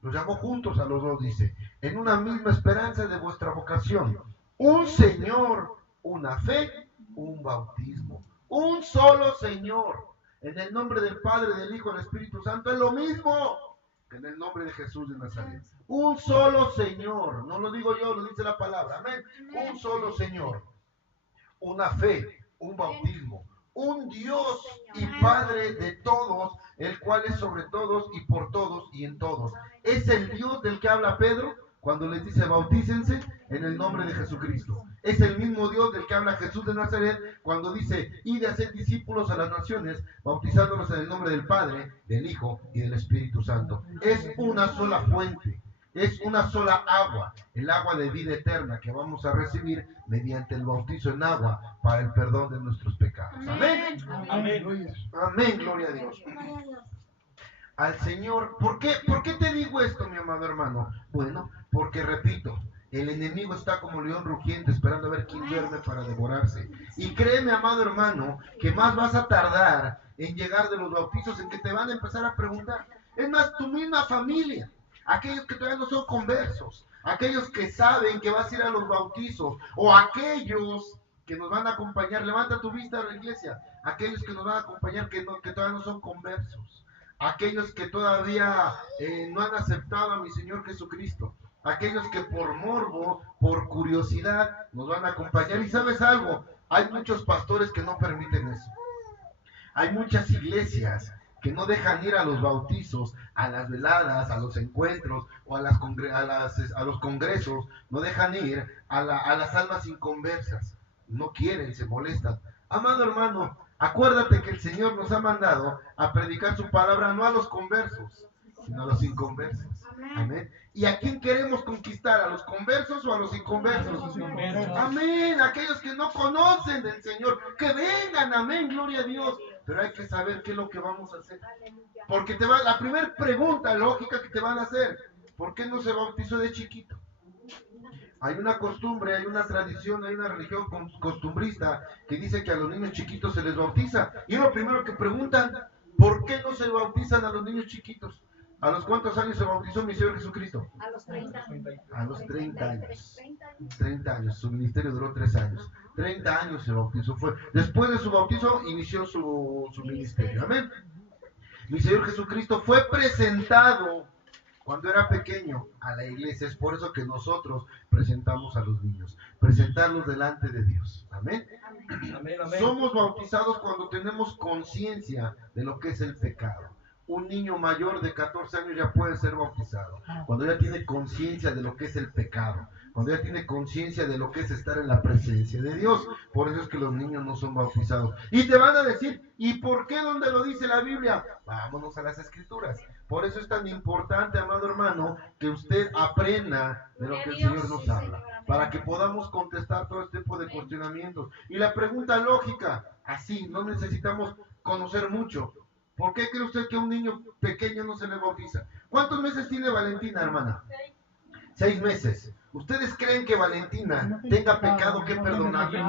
Los llamó juntos a los dos, dice, en una misma esperanza de vuestra vocación. Un Señor, una fe, un bautismo. Un solo Señor. En el nombre del Padre, del Hijo y del Espíritu Santo es lo mismo que en el nombre de Jesús de Nazaret. Un solo Señor. No lo digo yo, lo dice la palabra. Amén. Un solo Señor. Una fe, un bautismo. Un Dios y Padre de todos, el cual es sobre todos y por todos y en todos. Es el Dios del que habla Pedro cuando les dice bautícense en el nombre de Jesucristo. Es el mismo Dios del que habla Jesús de Nazaret cuando dice id a hacer discípulos a las naciones, bautizándolos en el nombre del Padre, del Hijo y del Espíritu Santo. Es una sola fuente. Es una sola agua, el agua de vida eterna que vamos a recibir mediante el bautizo en agua para el perdón de nuestros pecados. Amén. Amén. Amén, gloria a Dios. Al Señor, ¿por qué te digo esto, mi amado hermano? Bueno, porque repito, el enemigo está como león rugiente esperando a ver quién duerme para devorarse. Y créeme, amado hermano, que más vas a tardar en llegar de los bautizos en que te van a empezar a preguntar. Es más, tu misma familia, aquellos que todavía no son conversos, aquellos que saben que vas a ir a los bautizos, o aquellos que nos van a acompañar, levanta tu vista a la iglesia, aquellos que nos van a acompañar que todavía no son conversos, aquellos que todavía no han aceptado a mi Señor Jesucristo, aquellos que por morbo, por curiosidad, nos van a acompañar. Y ¿sabes algo? Hay muchos pastores que no permiten eso. Hay muchas iglesias que no dejan ir a los bautizos, a las veladas, a los encuentros o a los congresos, no dejan ir a las almas inconversas. No quieren, se molestan. Amado hermano, acuérdate que el Señor nos ha mandado a predicar su palabra no a los conversos, sino a los inconversos. Amén. ¿Y a quién queremos conquistar? ¿A los conversos o a los inconversos? Amén. Aquellos que no conocen del Señor, que vengan, amén, gloria a Dios. Pero hay que saber qué es lo que vamos a hacer. Porque la primera pregunta lógica que te van a hacer, ¿por qué no se bautizó de chiquito? Hay una costumbre, hay una tradición, hay una religión costumbrista que dice que a los niños chiquitos se les bautiza. Y lo primero que preguntan, ¿por qué no se bautizan a los niños chiquitos? ¿A los cuántos años se bautizó mi Señor Jesucristo? A los 30. A los 30 años. 30 años, su ministerio duró 3 años. 30 años se bautizó. Después de su bautizo inició su ministerio. Amén. Mi Señor Jesucristo fue presentado cuando era pequeño a la iglesia. Es por eso que nosotros presentamos a los niños. Presentarlos delante de Dios. Amén. Amén, amén. Somos bautizados cuando tenemos conciencia de lo que es el pecado. Un niño mayor de 14 años ya puede ser bautizado, cuando ya tiene conciencia de lo que es el pecado, cuando ya tiene conciencia de lo que es estar en la presencia de Dios. Por eso es que los niños no son bautizados. Y te van a decir, ¿y por qué? ¿Dónde lo dice la Biblia? Vámonos a las Escrituras. Por eso es tan importante, amado hermano, que usted aprenda de lo que el Señor nos habla, para que podamos contestar todo este tipo de cuestionamientos. Y la pregunta lógica, así, no necesitamos conocer mucho. ¿Por qué cree usted que a un niño pequeño no se le bautiza? ¿Cuántos meses tiene Valentina, hermana? 6 meses. ¿Ustedes creen que Valentina tenga pecado que perdonarle?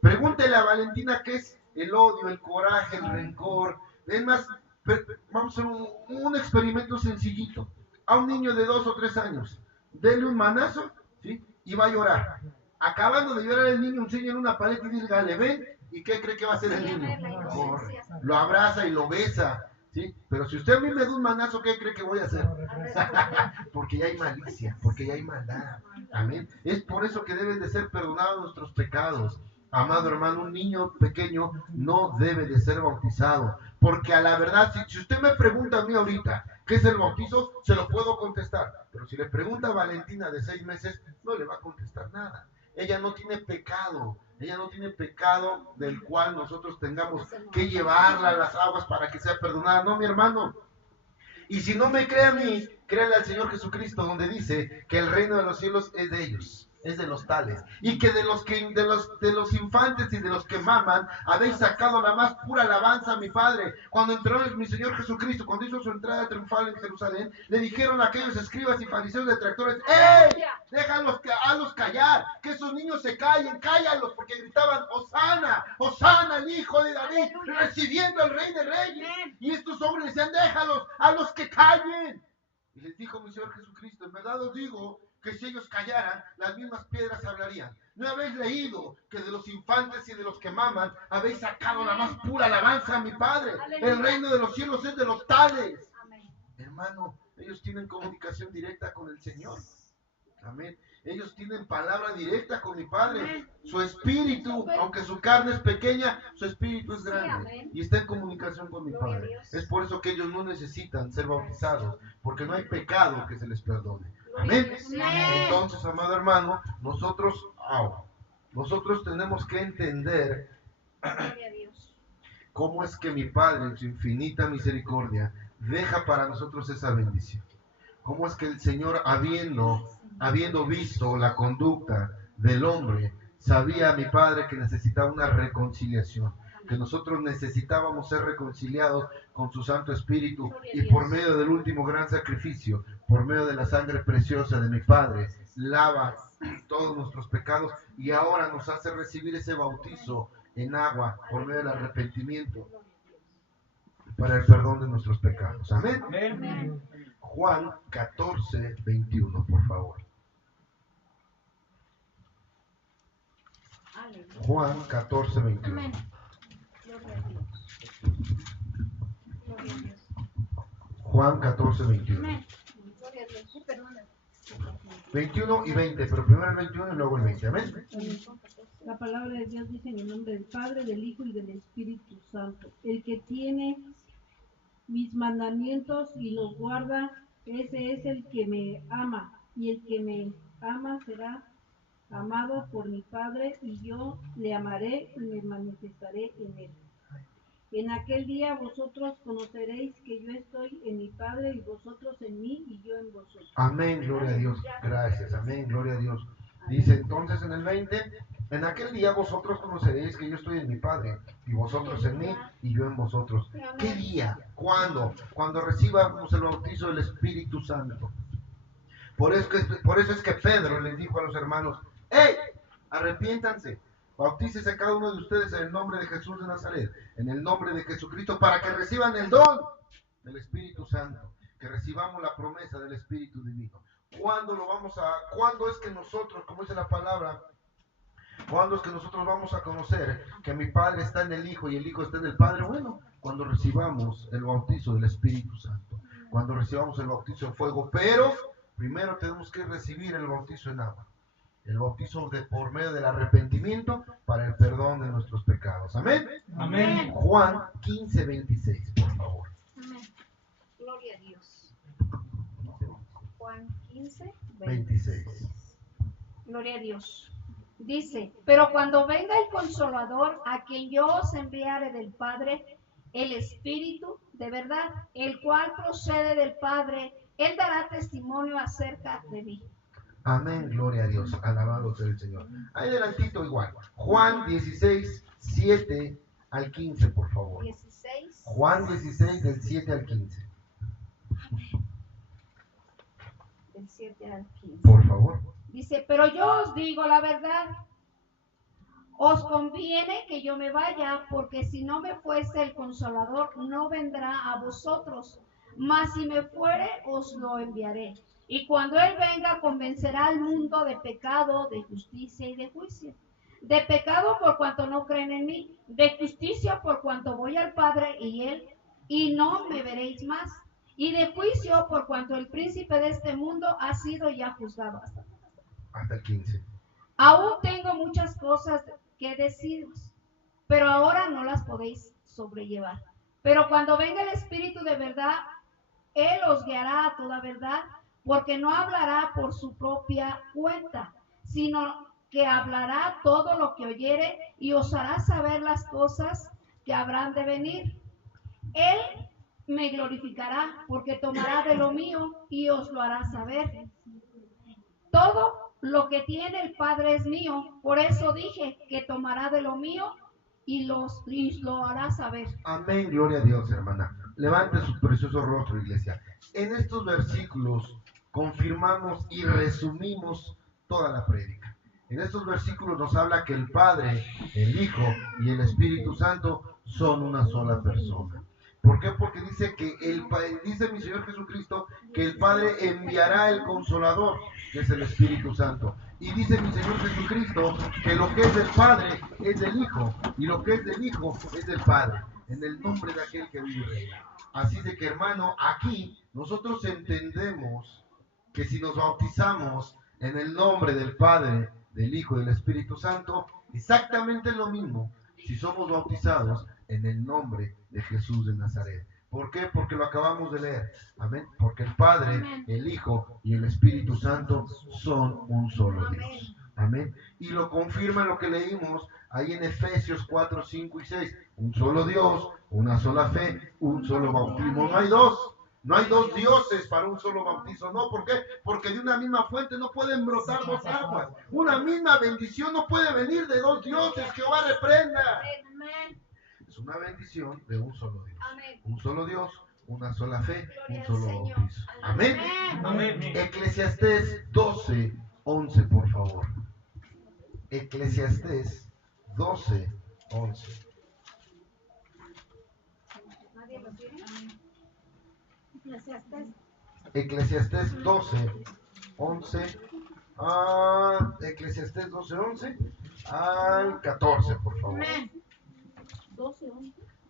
Pregúntele a Valentina qué es el odio, el coraje, el rencor. Es más, vamos a hacer un experimento sencillito. A un niño de 2 o 3 años, dele un manazo, ¿sí? Y va a llorar. Acabando de llorar el niño, enseña en una pared y dígale, ven. ¿Y qué cree que va a hacer el niño? Corre, lo abraza y lo besa, ¿sí? Pero si usted a mí me da un manazo, ¿qué cree que voy a hacer? Porque ya hay malicia, porque ya hay maldad. Amén. Es por eso que deben de ser perdonados nuestros pecados. Amado hermano, un niño pequeño no debe de ser bautizado. Porque a la verdad, si usted me pregunta a mí ahorita, ¿qué es el bautizo? Se lo puedo contestar. Pero si le pregunta a Valentina de 6 meses, no le va a contestar nada. Ella no tiene pecado. Ella no tiene pecado del cual nosotros tengamos que llevarla a las aguas para que sea perdonada. No, mi hermano. Y si no me cree a mí, créale al Señor Jesucristo, donde dice que el reino de los cielos es de ellos, es de los tales. Y que de los infantes y de los que maman, habéis sacado la más pura alabanza a mi Padre. Cuando entró mi Señor Jesucristo, cuando hizo su entrada triunfal en Jerusalén, le dijeron a aquellos escribas y fariseos detractores, ¡ey! Hazlos callar, que esos niños se callen, cállalos, porque gritaban, ¡Hosana! ¡Hosana al Hijo de David! Recibiendo al Rey de Reyes. Y estos hombres decían, déjalos, a los que callen. Y les dijo mi Señor Jesucristo, en verdad os digo, que si ellos callaran, las mismas piedras hablarían. ¿No habéis leído que de los infantes y de los que maman habéis sacado la más pura alabanza a mi Padre? El reino de los cielos es de los tales. Hermano, ellos tienen comunicación directa con el Señor. Amén. Ellos tienen palabra directa con mi Padre. Su espíritu, aunque su carne es pequeña, su espíritu es grande y está en comunicación con mi Padre. Es por eso que ellos no necesitan ser bautizados, porque no hay pecado que se les perdone. Amén. Entonces, amado hermano, nosotros tenemos que entender cómo es que mi Padre, en su infinita misericordia, deja para nosotros esa bendición. cómo es que el Señor, habiendo visto la conducta del hombre, sabía mi Padre que necesitaba una reconciliación, que nosotros necesitábamos ser reconciliados con su Santo Espíritu, y por medio del último gran sacrificio, por medio de la sangre preciosa de mi Padre, lava todos nuestros pecados y ahora nos hace recibir ese bautizo en agua por medio del arrepentimiento para el perdón de nuestros pecados. Amén. Amén. Juan 14, 21, por favor. Juan 14, 21. Amén. Juan 14, 21. Amén. 21 y 20, pero primero el 21 y luego el 20. Amén. La palabra de Dios dice en el nombre del Padre, del Hijo y del Espíritu Santo. El que tiene mis mandamientos y los guarda, ese es el que me ama. Y el que me ama será amado por mi Padre, y yo le amaré y me manifestaré en él. En aquel día vosotros conoceréis que yo estoy en mi Padre, y vosotros en mí, y yo en vosotros. Amén, gloria a Dios. Gracias, amén, gloria a Dios. Dice entonces en el 20, en aquel día vosotros conoceréis que yo estoy en mi Padre, y vosotros en mí, y yo en vosotros. ¿Qué día? ¿Cuándo? Cuando recibamos el bautizo del Espíritu Santo. Por eso es que Pedro les dijo a los hermanos, ¡hey! Arrepiéntanse, bautícese cada uno de ustedes en el nombre de Jesús de Nazaret, en el nombre de Jesucristo, para que reciban el don del Espíritu Santo, que recibamos la promesa del Espíritu Divino. ¿Cuándo es que nosotros, como dice la palabra, cuándo es que nosotros vamos a conocer que mi Padre está en el Hijo y el Hijo está en el Padre? Bueno, cuando recibamos el bautizo del Espíritu Santo, cuando recibamos el bautizo en fuego, pero primero tenemos que recibir el bautizo en agua, el bautizo por medio del arrepentimiento para el perdón de nuestros pecados. Amén. Amén. Juan 15, 26, por favor. Amén. Gloria a Dios. Juan 15, 26. Gloria a Dios. Dice, pero cuando venga el Consolador, a quien yo os enviaré del Padre, el Espíritu de verdad, el cual procede del Padre, él dará testimonio acerca de mí. Amén, gloria a Dios, alabado sea el Señor. Ahí adelantito igual, Juan 16, 7 al 15, por favor. 16. Juan 16, del 7 al 15, Del 7 al 15. por favor. Dice, pero yo os digo la verdad, os conviene que yo me vaya, porque si no me fuese el Consolador, no vendrá a vosotros, mas si me fuere, os lo enviaré. Y cuando Él venga, convencerá al mundo de pecado, de justicia y de juicio. De pecado por cuanto no creen en mí, de justicia por cuanto voy al Padre y no me veréis más, y de juicio por cuanto el príncipe de este mundo ha sido ya juzgado. Hasta el 15. Aún tengo muchas cosas que deciros, pero ahora no las podéis sobrellevar. Pero cuando venga el Espíritu de verdad, Él os guiará a toda verdad, porque no hablará por su propia cuenta, sino que hablará todo lo que oyere y os hará saber las cosas que habrán de venir. Él me glorificará, porque tomará de lo mío y os lo hará saber. Todo lo que tiene el Padre es mío, por eso dije que tomará de lo mío y lo hará saber. Amén, gloria a Dios, hermana. Levante su precioso rostro, iglesia. En estos versículos confirmamos y resumimos toda la prédica. En estos versículos nos habla que el Padre, el Hijo y el Espíritu Santo son una sola persona. ¿Por qué? Porque dice que dice mi Señor Jesucristo que el Padre enviará el Consolador, que es el Espíritu Santo. Y dice mi Señor Jesucristo que lo que es del Padre es del Hijo, y lo que es del Hijo es del Padre, en el nombre de aquel que vive y reina. Así de que, hermano, aquí nosotros entendemos que si nos bautizamos en el nombre del Padre, del Hijo y del Espíritu Santo, exactamente lo mismo si somos bautizados en el nombre de Jesús de Nazaret. ¿Por qué? Porque lo acabamos de leer. Amén. Porque el Padre, Amén. el Hijo y el Espíritu Santo son un solo Dios. Amén. Y lo confirma lo que leímos ahí en Efesios 4, 5 y 6. Un solo Dios, una sola fe, un solo bautismo. No hay dos. No hay dos dioses para un solo bautizo. No, ¿por qué? Porque de una misma fuente no pueden brotar dos aguas. Una misma bendición no puede venir de dos dioses. Jehová reprenda. Es una bendición de un solo Dios. Un solo Dios, una sola fe, un solo bautizo. Amén. Amén. Eclesiastés 12, 11, por favor. Eclesiastés 12, 11. Eclesiastés 12, 11. Eclesiastés 12, 11 al 14, por favor.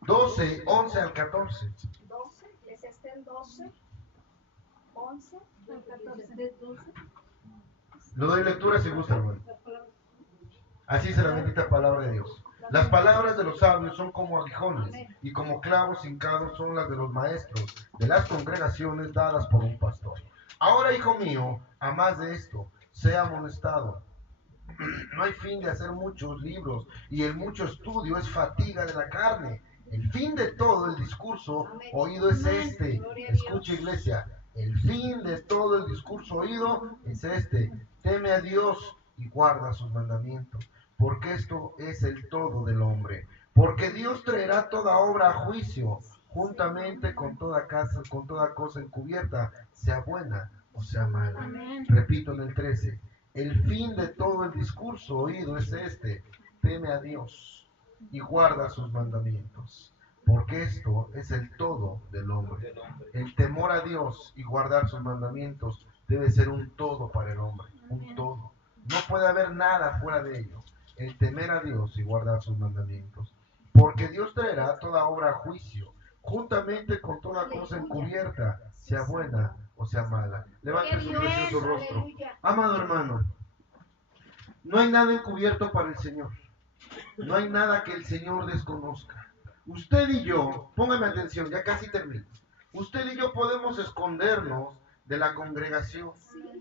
12, 11 al 14. 12, Eclesiastés 12, 11 al 14. Le doy lectura si gusta, hermano. Así dice la bendita palabra de Dios. Las palabras de los sabios son como aguijones, y como clavos hincados son las de los maestros de las congregaciones dadas por un pastor. Ahora, hijo mío, a más de esto, sea amonestado. No hay fin de hacer muchos libros, y el mucho estudio es fatiga de la carne. El fin de todo el discurso oído es este. Escucha, iglesia. El fin de todo el discurso oído es este. Teme a Dios y guarda sus mandamientos, porque esto es el todo del hombre. Porque Dios traerá toda obra a juicio, juntamente con toda cosa encubierta, sea buena o sea mala. Repito en el 13. El fin de todo el discurso oído es este. Teme a Dios y guarda sus mandamientos, porque esto es el todo del hombre. El temor a Dios y guardar sus mandamientos debe ser un todo para el hombre, un todo. No puede haber nada fuera de ello. El temer a Dios y guardar sus mandamientos, porque Dios traerá toda obra a juicio, juntamente con toda cosa encubierta, sea buena o sea mala. Levante su precioso rostro. Amado hermano, no hay nada encubierto para el Señor. No hay nada que el Señor desconozca. Usted y yo, póngame atención, ya casi termino. Usted y yo podemos escondernos de la congregación.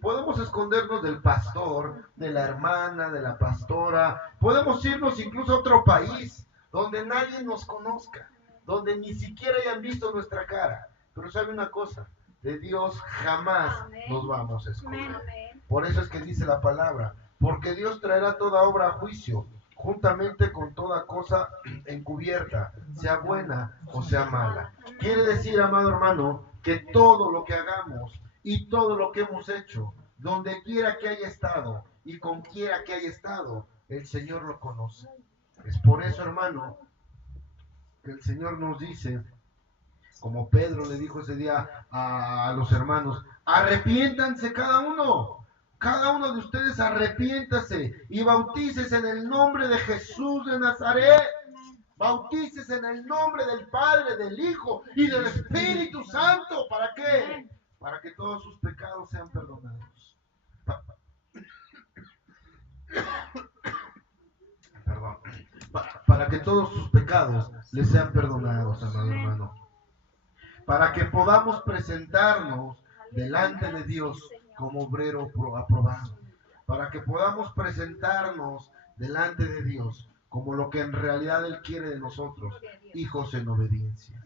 Podemos escondernos del pastor, de la hermana, de la pastora. Podemos irnos incluso a otro país donde nadie nos conozca, donde ni siquiera hayan visto nuestra cara. Pero sabe una cosa, de Dios jamás nos vamos a esconder. Por eso es que dice la palabra, porque Dios traerá toda obra a juicio, juntamente con toda cosa encubierta, sea buena o sea mala. Quiere decir, amado hermano, que todo lo que hagamos y todo lo que hemos hecho, donde quiera que haya estado y con quiera que haya estado, el Señor lo conoce. Es por eso, hermano, que el Señor nos dice, como Pedro le dijo ese día a los hermanos, arrepiéntanse cada uno de ustedes, arrepiéntase y bautícese en el nombre de Jesús de Nazaret. Bautícese en el nombre del Padre, del Hijo y del Espíritu Santo. ¿Para qué? Para que todos sus pecados sean perdonados. Perdón. Para que todos sus pecados les sean perdonados, amado hermano. Para que podamos presentarnos delante de Dios como obrero aprobado. Para que podamos presentarnos delante de Dios como lo que en realidad Él quiere de nosotros, hijos en obediencia,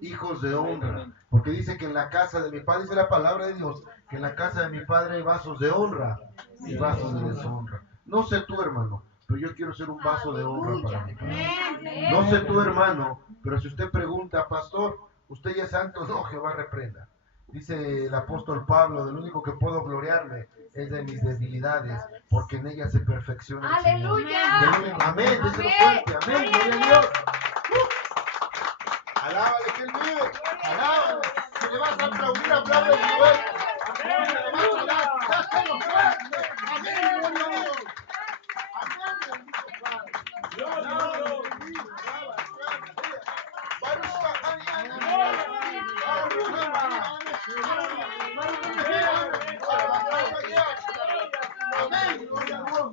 hijos de honra, porque dice que en la casa de mi Padre, dice la palabra de Dios, que en la casa de mi Padre hay vasos de honra y vasos de deshonra. No sé tú, hermano, pero yo quiero ser un vaso de honra para mi Padre. No sé tú, hermano, pero si usted pregunta, pastor, ¿usted ya es santo? No, Jehová reprenda. Dice el apóstol Pablo, del único que puedo gloriarme es de mis debilidades, porque en ellas se perfecciona el Señor. ¡Aleluya! Amén, díselo fuerte, amén, gloria a Dios. Alábale que Él vive, alábale. Si le vas a aplaudir, aplaude fuerte. Amén, si le vas a dar, dáselo fuerte. Amén, gloria a Dios. Amén, gloria a Dios.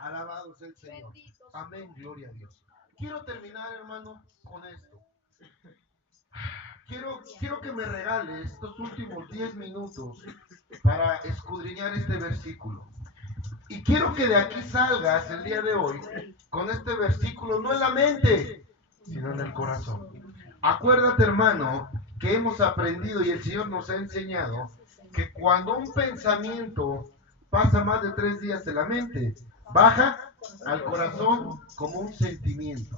Alabado sea el Señor. Amén, gloria a Dios. Quiero terminar, hermano, con esto. Quiero que me regale estos últimos 10 minutos para escudriñar este versículo. Y quiero que de aquí salgas el día de hoy con este versículo, no en la mente, sino en el corazón. Acuérdate, hermano, que hemos aprendido y el Señor nos ha enseñado que cuando un pensamiento pasa más de 3 días en la mente, baja al corazón como un sentimiento.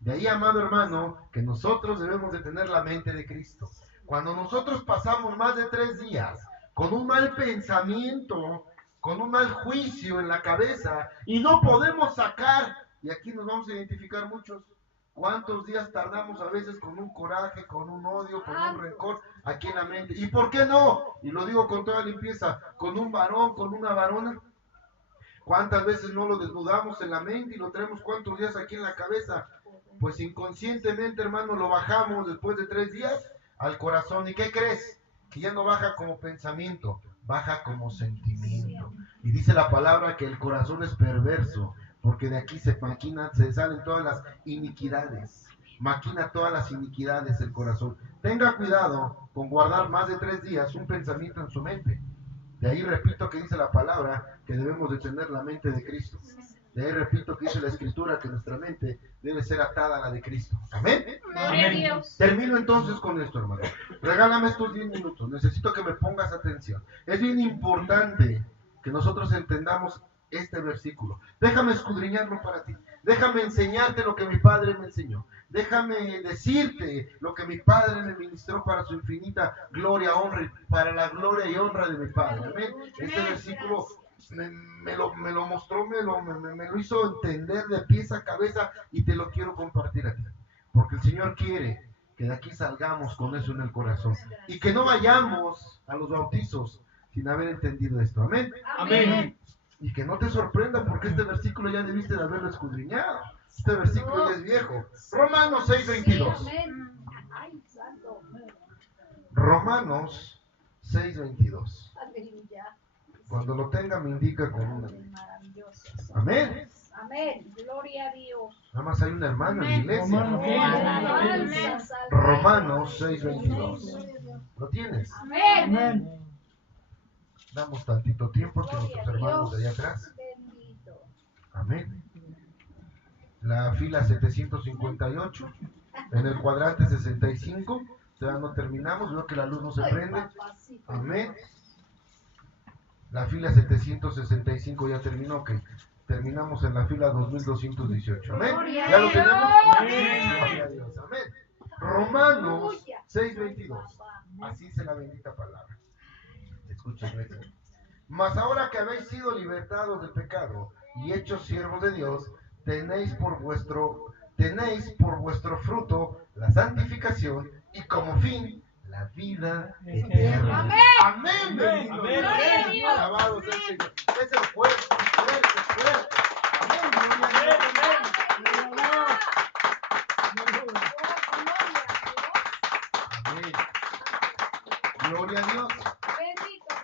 De ahí, amado hermano, que nosotros debemos de tener la mente de Cristo. Cuando nosotros pasamos más de 3 días con un mal pensamiento, con un mal juicio en la cabeza y no podemos sacar, y aquí nos vamos a identificar muchos, cuántos días tardamos a veces con un coraje, con un odio, con un rencor aquí en la mente. ¿Y por qué no? Y lo digo con toda limpieza, con un varón, con una varona. ¿Cuántas veces no lo desnudamos en la mente y lo traemos cuántos días aquí en la cabeza? Pues inconscientemente, hermano, lo bajamos después de 3 días al corazón. ¿Y qué crees? Que ya no baja como pensamiento, baja como sentimiento. Y dice la palabra que el corazón es perverso, porque de aquí se salen todas las iniquidades. Maquina todas las iniquidades el corazón. Tenga cuidado con guardar más de 3 días un pensamiento en su mente. De ahí repito que dice la palabra que debemos de tener la mente de Cristo. De ahí repito que dice la Escritura que nuestra mente debe ser atada a la de Cristo. ¿Amén? Gloria a Dios. Termino entonces con esto, hermano. Regálame estos 10 minutos. Necesito que me pongas atención. Es bien importante que nosotros entendamos este versículo. Déjame escudriñarlo para ti. Déjame enseñarte lo que mi Padre me enseñó. Déjame decirte lo que mi Padre me ministró para su infinita gloria, honra, y para la gloria y honra de mi Padre. Amén. Este versículo me lo mostró, me lo hizo entender de pies a cabeza y te lo quiero compartir a ti. Porque el Señor quiere que de aquí salgamos con eso en el corazón y que no vayamos a los bautizos sin haber entendido esto. Amén. Amén. Y que no te sorprenda porque este versículo ya debiste de haberlo escudriñado. Este versículo ya es viejo. Romanos 6:22. Ay, santo. Romanos 6:22. Aleluya. Cuando lo tenga me indica con una. Maravilloso. Amén. Amén. Gloria a Dios. Nada más hay un hermano en la iglesia. Alabanza, Romanos 6:22. ¿Lo tienes? Amén. Damos tantito tiempo que nuestros hermanos de allá atrás. Bendito. Amén. La fila 758, en el cuadrante 65, todavía no terminamos, veo que la luz no se prende. Amén. La fila 765 ya terminó, ok. Terminamos en la fila 2218. Amén. ¿Ya lo tenemos? Gloria a Dios. Amén. Romanos 6:22. Así dice la bendita palabra. Escuchen, mas ahora que habéis sido libertados del pecado y hechos siervos de Dios, tenéis por vuestro fruto la santificación y como fin la vida eterna. Amén. Amén. Bendito Amén. Dios. Gloria a Dios. Alabado sea el Señor. Es el fuerte. Amén. Gloria a Dios. Amén. Gloria a Dios.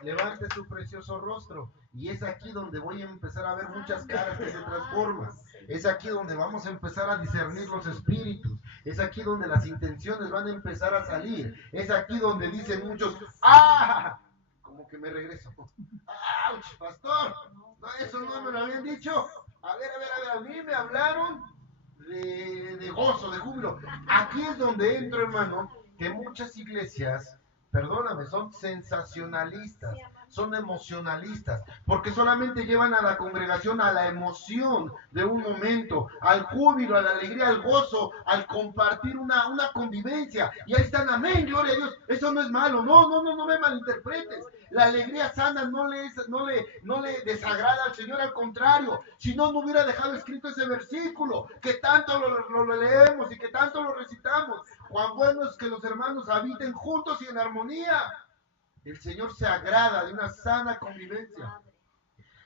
Levante su precioso rostro. Y es aquí donde voy a empezar a ver muchas caras que se transforman. Es aquí donde vamos a empezar a discernir los espíritus. Es aquí donde las intenciones van a empezar a salir. Es aquí donde dicen muchos, ¡ah! Como que me regreso. ¡Auch, pastor! No, eso no me lo habían dicho. A ver, a mí me hablaron de gozo, de júbilo. Aquí es donde entro, hermano, que muchas iglesias, perdóname, son sensacionalistas, son emocionalistas, porque solamente llevan a la congregación a la emoción de un momento, al júbilo, a la alegría, al gozo, al compartir una convivencia. Y ahí están, amén, gloria a Dios. Eso no es malo, no me malinterpretes. La alegría sana no le desagrada al Señor, al contrario. Si no, no hubiera dejado escrito ese versículo, que tanto lo leemos y que tanto lo recitamos. Cuán bueno es que los hermanos habiten juntos y en armonía. El Señor se agrada de una sana convivencia.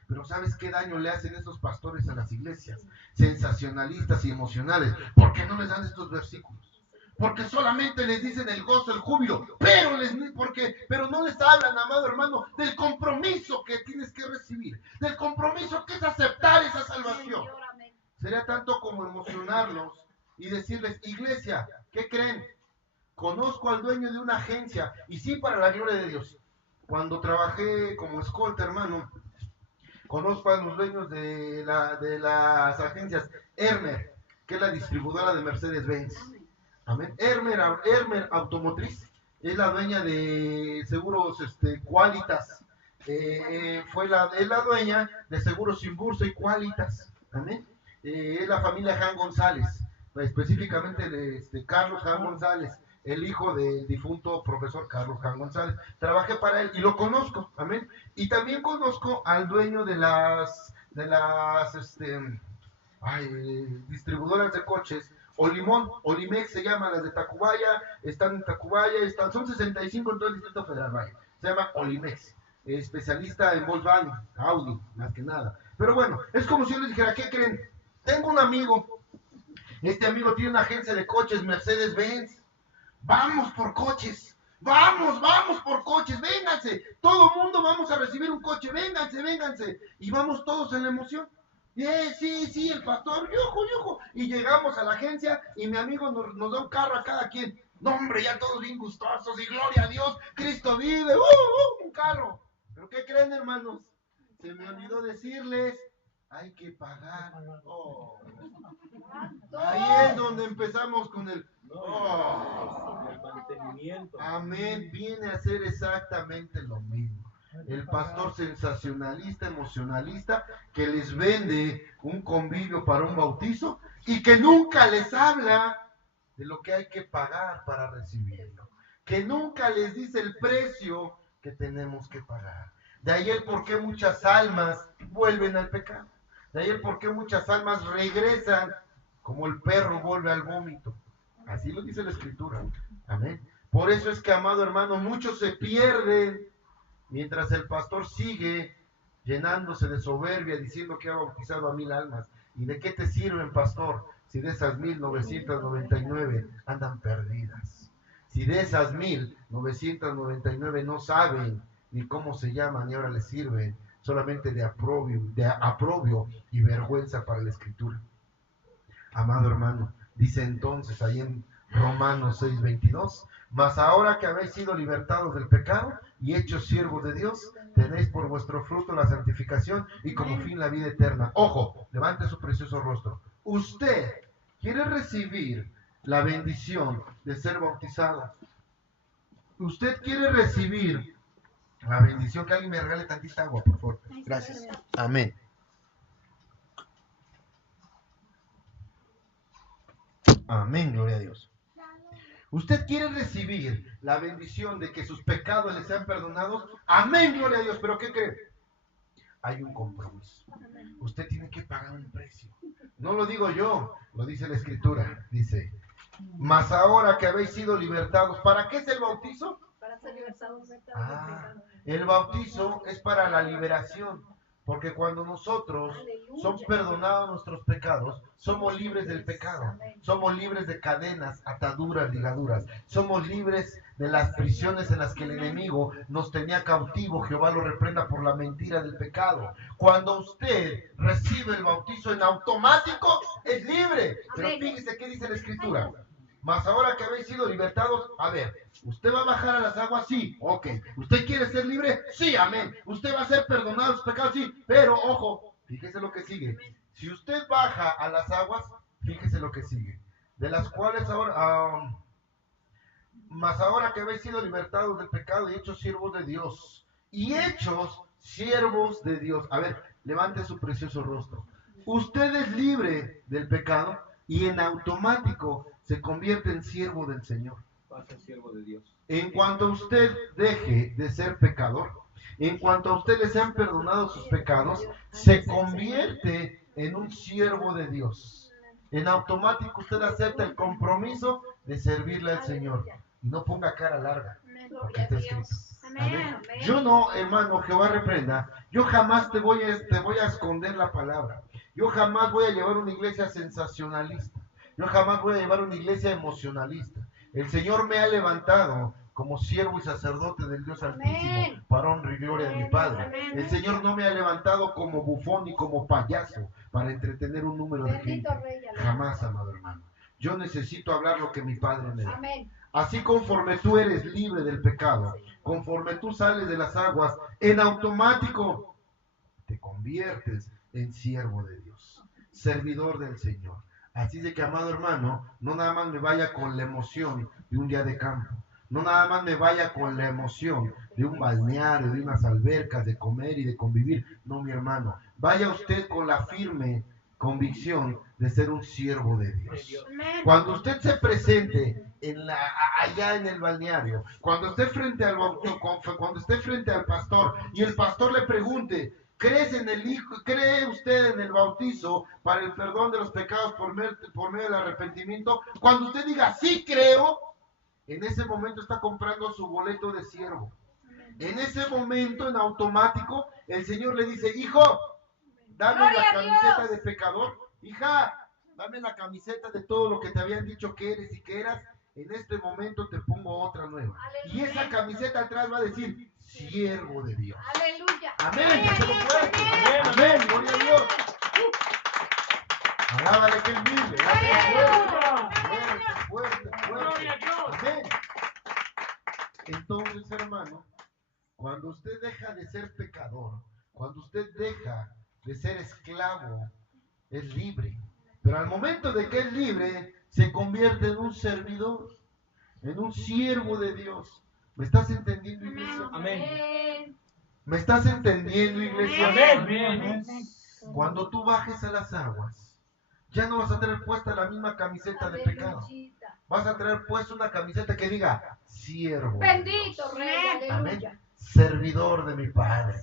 Pero ¿sabes qué daño le hacen estos pastores a las iglesias? Sensacionalistas y emocionales. ¿Por qué no les dan estos versículos? Porque solamente les dicen el gozo, el júbilo, pero no les hablan, amado hermano, del compromiso que tienes que recibir, del compromiso que es aceptar esa salvación. Sería tanto como emocionarlos y decirles, iglesia, ¿qué creen? Conozco al dueño de una agencia, y sí, para la gloria de Dios. Cuando trabajé como escolta, hermano, conozco a los dueños de las agencias que es la distribuidora de Mercedes-Benz. Amén. Hermer Automotriz, es la dueña de Seguros Qualitas. Es la dueña de Seguros Simbursa y Qualitas. Amén. Es la familia Jan González, específicamente de Carlos Jan González, el hijo del difunto profesor Carlos Jan González. Trabajé para él y lo conozco, amén. Y también conozco al dueño de las distribuidoras de coches, Olimex se llama, las de Tacubaya, están en Tacubaya, son 65 en todo el Distrito Federal, vaya. Se llama Olimex, especialista en Volkswagen, Audi, más que nada. Pero bueno, es como si yo les dijera, ¿qué creen? Tengo un amigo, este amigo tiene una agencia de coches, Mercedes-Benz. Vamos por coches, vamos por coches, vénganse, todo el mundo vamos a recibir un coche, vénganse, y vamos todos en la emoción. Sí, el pastor, yujo, y llegamos a la agencia y mi amigo nos da un carro a cada quien. No, hombre, ya todos bien gustosos y gloria a Dios, Cristo vive, un carro. ¿Pero qué creen, hermanos? Se me olvidó decirles, hay que pagar. Ahí es donde empezamos con el mantenimiento. Amén, viene a ser exactamente lo mismo. El pastor sensacionalista, emocionalista, que les vende un convivio para un bautizo y que nunca les habla de lo que hay que pagar para recibirlo, que nunca les dice el precio que tenemos que pagar. De ahí el por qué muchas almas vuelven al pecado, de ahí el por qué muchas almas regresan como el perro vuelve al vómito. Así lo dice la Escritura. Amén. Por eso es que, amado hermano, muchos se pierden mientras el pastor sigue llenándose de soberbia diciendo que ha bautizado a 1000 almas. ¿Y de qué te sirven, pastor, si de esas 1999 andan perdidas? Si de esas 1999 no saben ni cómo se llaman y ahora les sirven solamente de aprobio y vergüenza para la Escritura. Amado hermano, dice entonces ahí en Romanos 6:22, mas ahora que habéis sido libertados del pecado y hechos siervos de Dios, tenéis por vuestro fruto la santificación y como fin la vida eterna. Ojo, levante su precioso rostro. Usted quiere recibir la bendición de ser bautizado. Usted quiere recibir la bendición. Que alguien me regale tantita agua, por favor. Gracias. Amén. Amén, gloria a Dios. Usted quiere recibir la bendición de que sus pecados le sean perdonados. Amén, gloria a Dios. Pero ¿qué cree? Hay un compromiso. Usted tiene que pagar un precio. No lo digo yo, lo dice la Escritura. Dice, mas ahora que habéis sido libertados, ¿para qué es el bautizo? Para ser libertados del pecado. El bautizo es para la liberación. Porque cuando nosotros somos perdonados nuestros pecados, somos libres del pecado, somos libres de cadenas, ataduras, ligaduras, somos libres de las prisiones en las que el enemigo nos tenía cautivo. Jehová lo reprenda por la mentira del pecado. Cuando usted recibe el bautizo en automático, es libre. Pero fíjese qué dice la Escritura. Mas ahora que habéis sido libertados, a ver, ¿usted va a bajar a las aguas? Sí, ok. ¿Usted quiere ser libre? Sí, amén. ¿Usted va a ser perdonado sus pecados? Sí, pero ojo, fíjese lo que sigue. Si usted baja a las aguas, fíjese lo que sigue. De las cuales ahora, mas ahora que habéis sido libertados del pecado y hechos siervos de Dios. Y hechos siervos de Dios. A ver, levante su precioso rostro. Usted es libre del pecado y en automático se convierte en siervo del Señor. Pasa siervo de Dios. En cuanto usted deje de ser pecador, en cuanto a usted le sean perdonados sus pecados, se convierte en un siervo de Dios. En automático usted acepta el compromiso de servirle al Señor. Y no ponga cara larga, porque está escrito. Amén. Yo no, hermano, Jehová reprenda. Yo jamás te voy a esconder la palabra. Yo jamás voy a llevar una iglesia sensacionalista. Yo jamás voy a llevar una iglesia emocionalista. El Señor me ha levantado como siervo y sacerdote del Dios Altísimo, para honra y gloria de mi Padre. El Señor no me ha levantado como bufón ni como payaso para entretener un número de gente. Jamás, amado hermano. Yo necesito hablar lo que mi Padre me da. Así conforme tú eres libre del pecado, conforme tú sales de las aguas, en automático te conviertes en siervo de Dios, servidor del Señor. Así de que, amado hermano, no nada más me vaya con la emoción de un día de campo. No nada más me vaya con la emoción de un balneario, de unas albercas, de comer y de convivir. No, mi hermano. Vaya usted con la firme convicción de ser un siervo de Dios. Cuando usted se presente allá en el balneario, cuando esté frente al pastor y el pastor le pregunte, ¿cree usted en el bautizo para el perdón de los pecados por medio del arrepentimiento? Cuando usted diga, sí creo, en ese momento está comprando su boleto de siervo. En ese momento, en automático, el Señor le dice, hijo, dame la camiseta de pecador. Hija, dame la camiseta de todo lo que te habían dicho que eres y que eras. En este momento te pongo otra nueva. Y esa camiseta atrás va a decir, siervo de Dios. Aleluya. Amén. Amén. Gloria a Dios. Alábale que Él vive. Fuerte. Amén. Entonces, hermano, cuando usted deja de ser pecador, cuando usted deja de ser esclavo, es libre. Pero al momento de que es libre, se convierte en un servidor, en un siervo de Dios. ¿Me estás entendiendo, iglesia? Amén. ¿Me estás entendiendo, iglesia? Amén. Cuando tú bajes a las aguas, ya no vas a tener puesta la misma camiseta de pecado. Vas a traer puesta una camiseta que diga, siervo. Bendito Rey, aleluya. Amén. Servidor de mi Padre.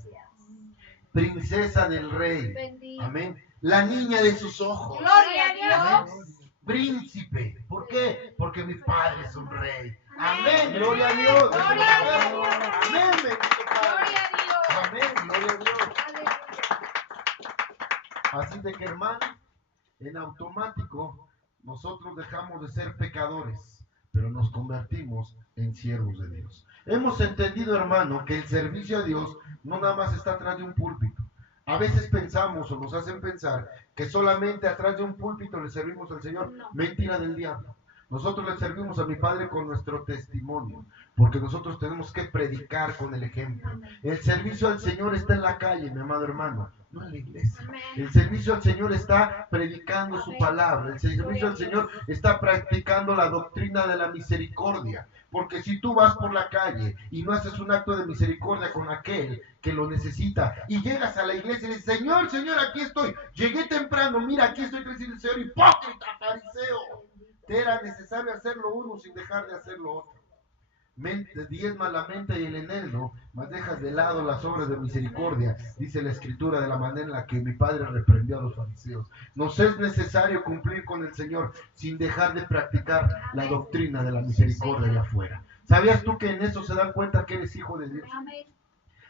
Princesa del Rey. Bendito. Amén. La niña de sus ojos. Gloria a Dios. Amén. Príncipe. ¿Por qué? Porque mi Padre es un rey. Amén. Gloria a Dios. Gloria a Dios. Amén. Bendito Padre. Gloria a Dios. Amén. Gloria a Dios. Aleluya. Así de que, hermano, en automático nosotros dejamos de ser pecadores, pero nos convertimos en siervos de Dios. Hemos entendido, hermano, que el servicio a Dios no nada más está atrás de un púlpito. A veces pensamos o nos hacen pensar que solamente atrás de un púlpito le servimos al Señor. Mentira del diablo. Nosotros le servimos a mi Padre con nuestro testimonio, porque nosotros tenemos que predicar con el ejemplo. El servicio al Señor está en la calle, mi amado hermano, no en la iglesia. El servicio al Señor está predicando su palabra. El servicio al Señor está practicando la doctrina de la misericordia. Porque si tú vas por la calle y no haces un acto de misericordia con aquel que lo necesita y llegas a la iglesia y dices, Señor, Señor, aquí estoy, llegué temprano, mira, aquí estoy, el Señor, hipócrita, fariseo. Te era necesario hacerlo uno sin dejar de hacerlo otro. Diezma la mente y el eneldo, mas dejas de lado las obras de misericordia, dice la Escritura, de la manera en la que mi Padre reprendió a los fariseos. Nos es necesario cumplir con el Señor sin dejar de practicar la doctrina de la misericordia de afuera. ¿Sabías tú que en eso se dan cuenta que eres hijo de Dios?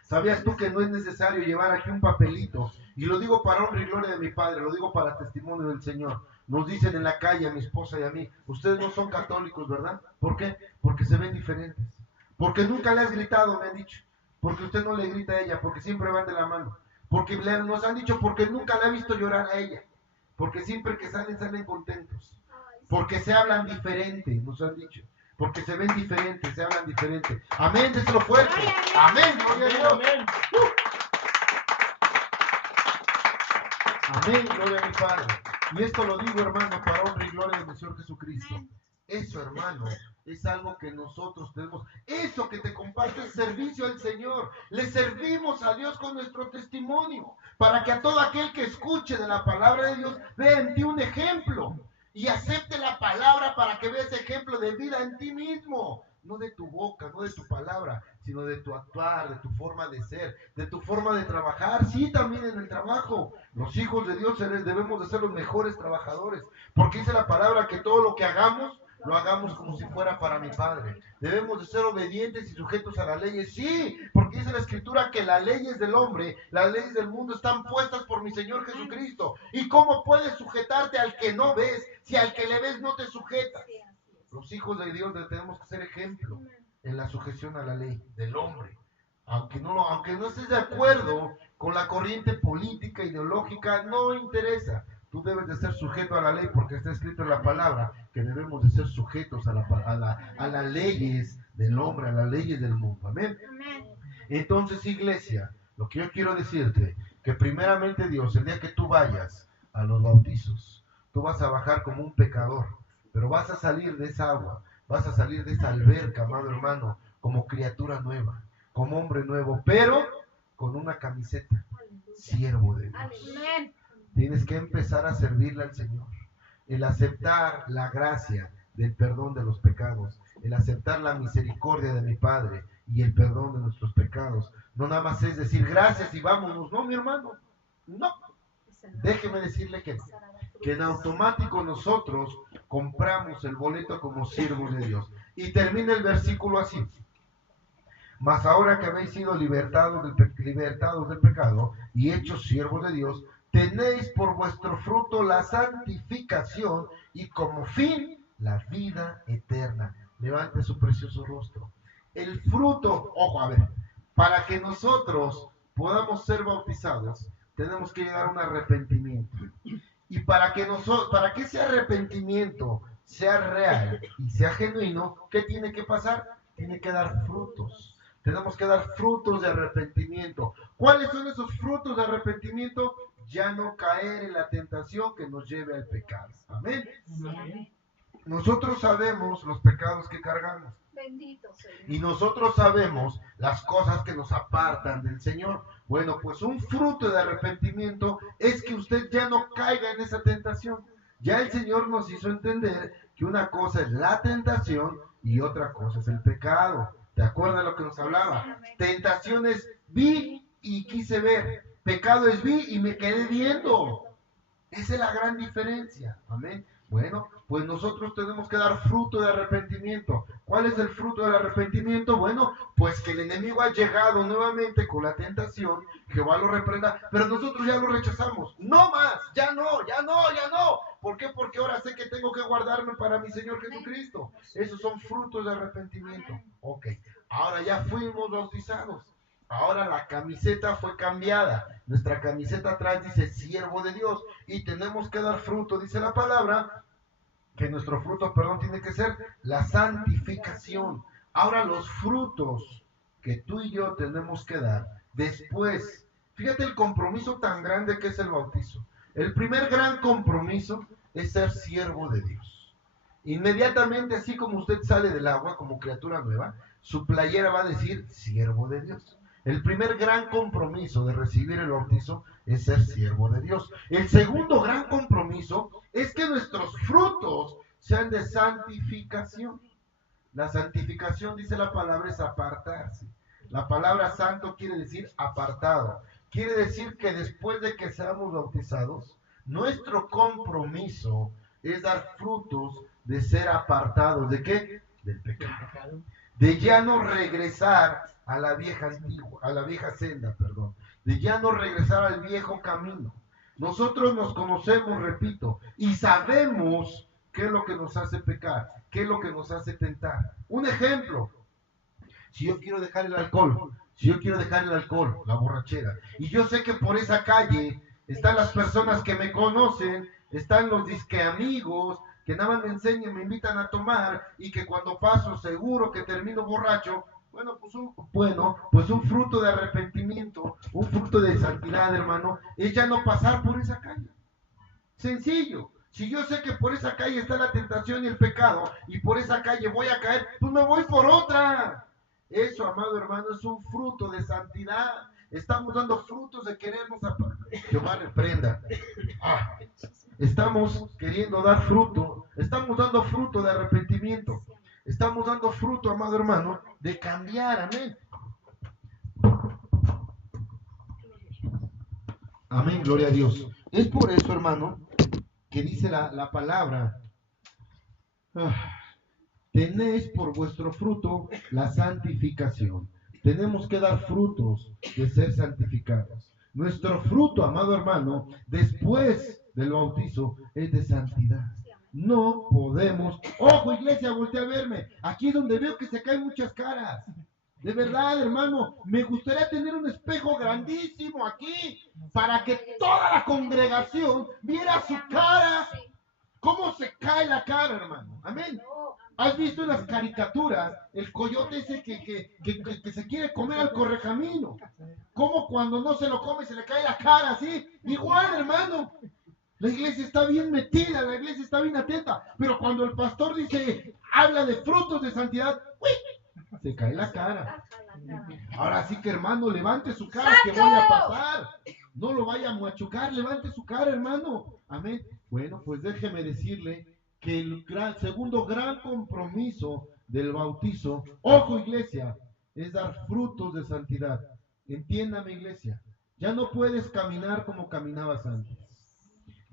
¿Sabías tú que no es necesario llevar aquí un papelito? Y lo digo para honra y gloria de mi Padre, lo digo para testimonio del Señor. Nos dicen en la calle a mi esposa y a mí, ustedes no son católicos, ¿verdad? ¿Por qué? Porque se ven diferentes. Porque nunca le has gritado, me han dicho. Porque usted no le grita a ella, porque siempre van de la mano. Porque nos han dicho, porque nunca le ha visto llorar a ella. Porque siempre que salen contentos. Porque se hablan diferente, nos han dicho. Porque se ven diferentes, se hablan diferente. Amén, déselo fuerte. Amén, gloria a Dios. Amén, gloria a mi Padre. Y esto lo digo, hermano, para honra y gloria del Señor Jesucristo. Eso, hermano, es algo que nosotros tenemos. Eso que te comparto es servicio al Señor. Le servimos a Dios con nuestro testimonio, para que a todo aquel que escuche de la palabra de Dios vea en ti un ejemplo y acepte la palabra para que vea ese ejemplo de vida en ti mismo. No de tu boca, no de tu palabra, sino de tu actuar, de tu forma de ser, de tu forma de trabajar. Sí, también en el trabajo. Los hijos de Dios debemos de ser los mejores trabajadores, porque dice la palabra que todo lo que hagamos, lo hagamos como si fuera para mi Padre. Debemos de ser obedientes y sujetos a las leyes. Sí, porque dice la Escritura que las leyes del hombre, las leyes del mundo están puestas por mi Señor Jesucristo. ¿Y cómo puedes sujetarte al que no ves, si al que le ves no te sujetas? Los hijos de Dios tenemos que ser ejemplo en la sujeción a la ley del hombre. Aunque no estés de acuerdo con la corriente política, ideológica, no interesa. Tú debes de ser sujeto a la ley, porque está escrito en la palabra que debemos de ser sujetos a las leyes del hombre, a las leyes del mundo. Amén. Entonces, iglesia, lo que yo quiero decirte, que primeramente Dios, el día que tú vayas a los bautizos, tú vas a bajar como un pecador, pero vas a salir de esa agua Vas a salir de esa alberca, amado hermano, como criatura nueva, como hombre nuevo, pero con una camiseta, siervo de Dios. Tienes que empezar a servirle al Señor. El aceptar la gracia del perdón de los pecados, el aceptar la misericordia de mi Padre y el perdón de nuestros pecados. No nada más es decir gracias y vámonos, no, mi hermano, no. Déjeme decirle que en automático nosotros compramos el boleto como siervos de Dios. Y termina el versículo así: mas ahora que habéis sido libertados del pecado y hechos siervos de Dios, tenéis por vuestro fruto la santificación y como fin la vida eterna. Levante su precioso rostro. El fruto, ojo, a ver, para que nosotros podamos ser bautizados, tenemos que llegar a un arrepentimiento. Y para que ese arrepentimiento sea real y sea genuino, ¿qué tiene que pasar? Tiene que dar frutos. Tenemos que dar frutos de arrepentimiento. ¿Cuáles son esos frutos de arrepentimiento? Ya no caer en la tentación que nos lleve al pecado. Amén. Amén. Nosotros sabemos los pecados que cargamos. Bendito Señor. Y nosotros sabemos las cosas que nos apartan del Señor. Bueno, pues un fruto de arrepentimiento es que usted ya no caiga en esa tentación. Ya el Señor nos hizo entender que una cosa es la tentación y otra cosa es el pecado. ¿Te acuerdas de lo que nos hablaba? Tentación es vi y quise ver. Pecado es vi y me quedé viendo. Esa es la gran diferencia. Amén. Bueno, pues nosotros tenemos que dar fruto de arrepentimiento. ¿Cuál es el fruto del arrepentimiento? Bueno, pues que el enemigo ha llegado nuevamente con la tentación, Jehová lo reprenda, pero nosotros ya lo rechazamos. No más, ya no. ¿Por qué? Porque ahora sé que tengo que guardarme para mi Señor Jesucristo. Esos son frutos de arrepentimiento. Ok, ahora ya fuimos bautizados. Ahora la camiseta fue cambiada. Nuestra camiseta atrás dice siervo de Dios. Y tenemos que dar fruto, dice la palabra, que nuestro fruto, tiene que ser la santificación. Ahora los frutos que tú y yo tenemos que dar después. Fíjate el compromiso tan grande que es el bautizo. El primer gran compromiso es ser siervo de Dios. Inmediatamente, así como usted sale del agua como criatura nueva, su playera va a decir siervo de Dios. El primer gran compromiso de recibir el bautizo es ser siervo de Dios. El segundo gran compromiso es que nuestros frutos sean de santificación. La santificación, dice la palabra, es apartarse. La palabra santo quiere decir apartado. Quiere decir que después de que seamos bautizados, nuestro compromiso es dar frutos de ser apartados. ¿De qué? Del pecado. De ya no regresar a la vieja senda, de ya no regresar al viejo camino. Nosotros nos conocemos, repito, y sabemos qué es lo que nos hace pecar, qué es lo que nos hace tentar. Un ejemplo: si yo quiero dejar el alcohol, la borrachera, y yo sé que por esa calle están las personas que me conocen, están los disque amigos, que nada más me enseñan, me invitan a tomar, y que cuando paso seguro que termino borracho. Pues un fruto de arrepentimiento, un fruto de santidad, hermano, es ya no pasar por esa calle. Sencillo. Si yo sé que por esa calle está la tentación y el pecado, y por esa calle voy a caer, pues me voy por otra. Eso, amado hermano, es un fruto de santidad. Estamos dando frutos de querernos Jehová reprenda. Estamos queriendo dar fruto, estamos dando fruto de arrepentimiento. Estamos dando fruto, amado hermano, de cambiar. Amén. Amén, gloria a Dios. Es por eso, hermano, que dice la palabra: tenéis por vuestro fruto la santificación. Tenemos que dar frutos de ser santificados. Nuestro fruto, amado hermano, después del bautizo, es de santidad. No podemos. Ojo, iglesia, voltea a verme. Aquí es donde veo que se caen muchas caras. De verdad, hermano, me gustaría tener un espejo grandísimo aquí para que toda la congregación viera su cara. ¿Cómo se cae la cara, hermano? Amén. ¿Has visto en las caricaturas el coyote ese que se quiere comer al correcamino? ¿Cómo cuando no se lo come se le cae la cara así? Igual, hermano. La iglesia está bien metida, la iglesia está bien atenta, pero cuando el pastor dice, habla de frutos de santidad, ¡uy! Se cae la cara. Ahora sí que, hermano, levante su cara, que voy a pasar. No lo vaya a machucar, levante su cara, hermano. Amén. Bueno, pues déjeme decirle que el segundo gran compromiso del bautizo, ojo iglesia, es dar frutos de santidad. Entiéndame, iglesia, ya no puedes caminar como caminabas antes.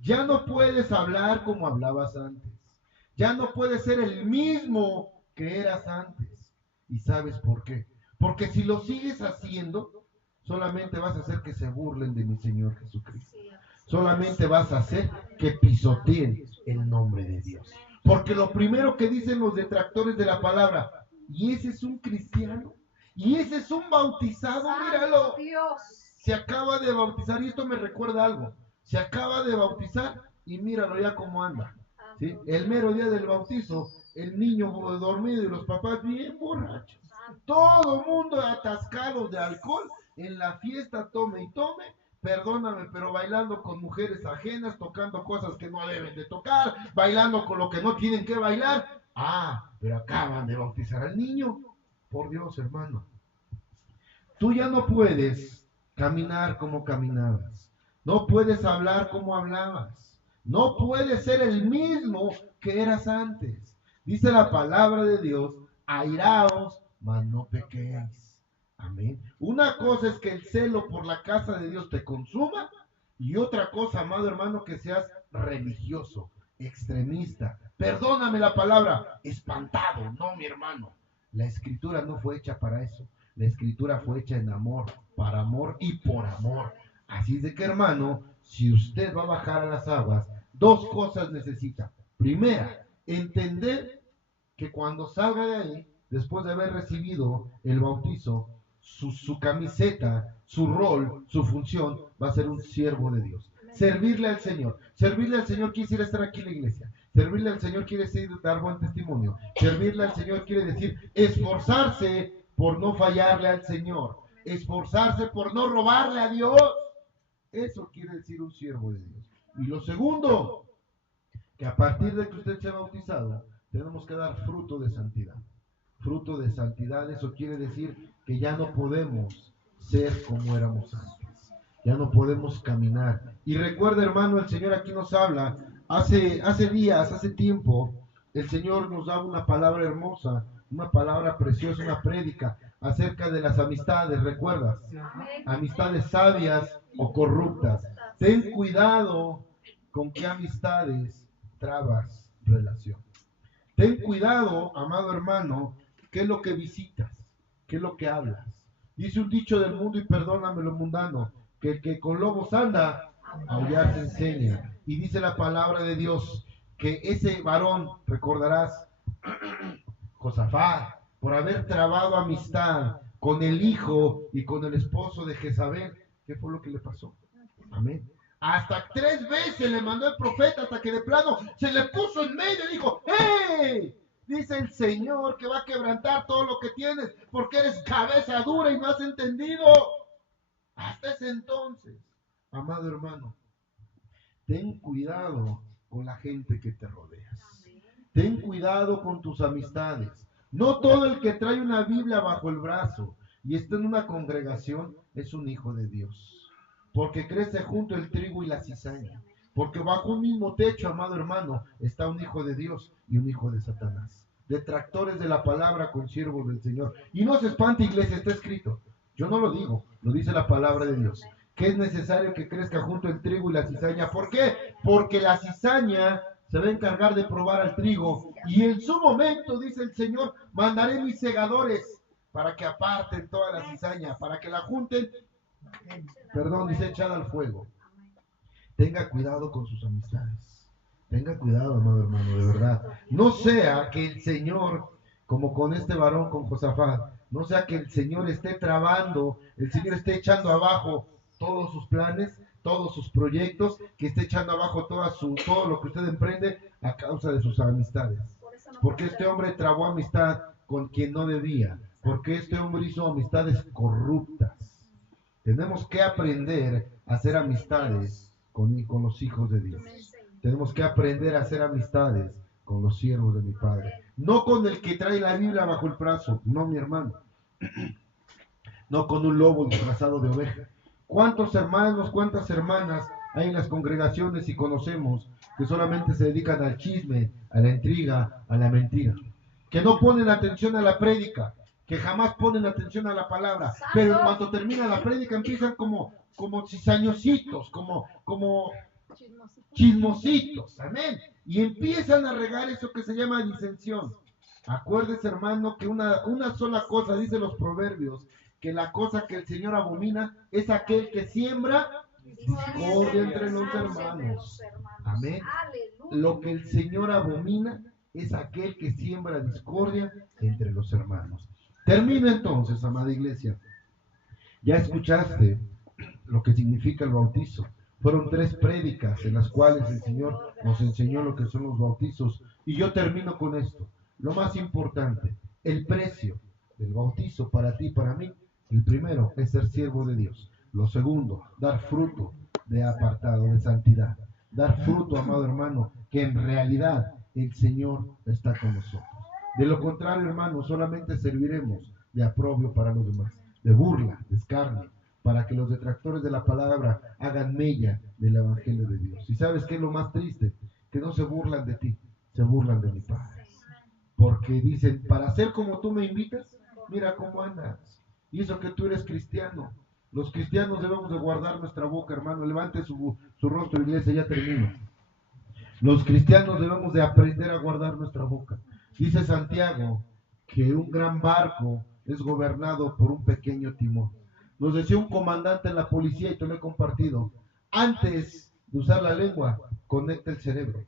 Ya no puedes hablar como hablabas antes. Ya no puedes ser el mismo que eras antes. ¿Y sabes por qué? Porque si lo sigues haciendo, solamente vas a hacer que se burlen de mi Señor Jesucristo. Solamente vas a hacer que pisoteen el nombre de Dios. Porque lo primero que dicen los detractores de la palabra, y ese es un cristiano, y ese es un bautizado, míralo. Se acaba de bautizar, y esto me recuerda algo. Se acaba de bautizar y míralo ya cómo anda. ¿Sí? El mero día del bautizo, el niño dormido y los papás bien borrachos. Todo mundo atascado de alcohol en la fiesta, tome y tome. Perdóname, pero bailando con mujeres ajenas, tocando cosas que no deben de tocar, bailando con lo que no tienen que bailar. Ah, pero acaban de bautizar al niño. Por Dios, hermano. Tú ya no puedes caminar como caminabas. No puedes hablar como hablabas. No puedes ser el mismo que eras antes. Dice la palabra de Dios, airaos, mas no pequéis. Amén. Una cosa es que el celo por la casa de Dios te consuma, y otra cosa, amado hermano, que seas religioso, extremista. Perdóname la palabra, espantado. No, mi hermano. La escritura no fue hecha para eso. La escritura fue hecha en amor, para amor y por amor. Así es de que, hermano, si usted va a bajar a las aguas, dos cosas necesita. Primera, entender que cuando salga de ahí, después de haber recibido el bautizo, su camiseta, su rol, su función, va a ser un siervo de Dios. Servirle al Señor. Servirle al Señor quiere decir estar aquí en la iglesia. Servirle al Señor quiere decir dar buen testimonio. Servirle al Señor quiere decir esforzarse por no fallarle al Señor. Esforzarse por no robarle a Dios. Eso quiere decir un siervo de Dios. Y lo segundo, que a partir de que usted sea bautizado, tenemos que dar fruto de santidad. Fruto de santidad, eso quiere decir que ya no podemos ser como éramos antes. Ya no podemos caminar. Y recuerda, hermano, el Señor aquí nos habla. Hace días, hace tiempo, el Señor nos da una palabra hermosa, una palabra preciosa, una prédica acerca de las amistades, ¿recuerdas? Amistades sabias o corruptas. Ten cuidado con qué amistades trabas relación. Ten cuidado, amado hermano, qué es lo que visitas, qué es lo que hablas. Dice un dicho del mundo, y perdóname lo mundano, que el que con lobos anda, aullar se enseña. Y dice la palabra de Dios que ese varón, recordarás, Josafat, por haber trabado amistad con el hijo y con el esposo de Jezabel, ¿qué fue lo que le pasó? Amén. Hasta 3 veces le mandó el profeta, hasta que de plano se le puso en medio y dijo, ¡hey! Dice el Señor que va a quebrantar todo lo que tienes, porque eres cabeza dura y no has entendido. Hasta ese entonces, amado hermano, ten cuidado con la gente que te rodeas. Ten cuidado con tus amistades. No todo el que trae una Biblia bajo el brazo y está en una congregación es un hijo de Dios. Porque crece junto el trigo y la cizaña. Porque bajo un mismo techo, amado hermano, está un hijo de Dios y un hijo de Satanás. Detractores de la palabra con siervos del Señor. Y no se espante, iglesia, está escrito. Yo no lo digo, lo dice la palabra de Dios. Que es necesario que crezca junto el trigo y la cizaña. ¿Por qué? Porque la cizaña se va a encargar de probar al trigo. Y en su momento, dice el Señor, mandaré mis segadores para que aparten toda la cizaña, para que la junten, dice echada al fuego. Tenga cuidado con sus amistades. Tenga cuidado, amado hermano, de verdad. No sea que el Señor, como con este varón, con Josafat, no sea que el Señor esté trabando, el Señor esté echando abajo todos sus planes, todos sus proyectos, que esté echando abajo todo lo que usted emprende a causa de sus amistades. Porque este hombre trabó amistad con quien no debía. Porque este hombre hizo amistades corruptas. Tenemos que aprender a hacer amistades con los hijos de Dios. Tenemos que aprender a hacer amistades con los siervos de mi Padre. No con el que trae la Biblia bajo el brazo, no, mi hermano. No con un lobo disfrazado de oveja. ¿Cuántos hermanos, cuántas hermanas hay en las congregaciones y conocemos que solamente se dedican al chisme, a la intriga, a la mentira? Que no ponen atención a la prédica, que jamás ponen atención a la palabra, pero cuando termina la prédica empiezan como cizañositos, como chismositos, amén, y empiezan a regar eso que se llama disensión. Acuérdese, hermano, que una sola cosa, dice los proverbios, que la cosa que el Señor abomina es aquel que siembra discordia entre los hermanos. Amén. Lo que el Señor abomina es aquel que siembra discordia entre los hermanos. Termino entonces, amada iglesia. Ya escuchaste lo que significa el bautizo. Fueron 3 prédicas en las cuales el Señor nos enseñó lo que son los bautizos. Y yo termino con esto. Lo más importante, el precio del bautizo para ti y para mí. El primero es ser siervo de Dios. Lo segundo, dar fruto de apartado, de santidad. Dar fruto, amado hermano, que en realidad el Señor está con nosotros. De lo contrario, hermano, solamente serviremos de aprobio para los demás, de burla, de escarnio, para que los detractores de la palabra hagan mella del Evangelio de Dios. ¿Y sabes qué es lo más triste? Que no se burlan de ti, se burlan de mi Padre. Porque dicen, para ser como tú me invitas, mira cómo andas. Y eso que tú eres cristiano. Los cristianos debemos de guardar nuestra boca, hermano. Levante su rostro, iglesia, ya termino. Los cristianos debemos de aprender a guardar nuestra boca. Dice Santiago que un gran barco es gobernado por un pequeño timón. Nos decía un comandante en la policía, y te lo he compartido, antes de usar la lengua, conecta el cerebro.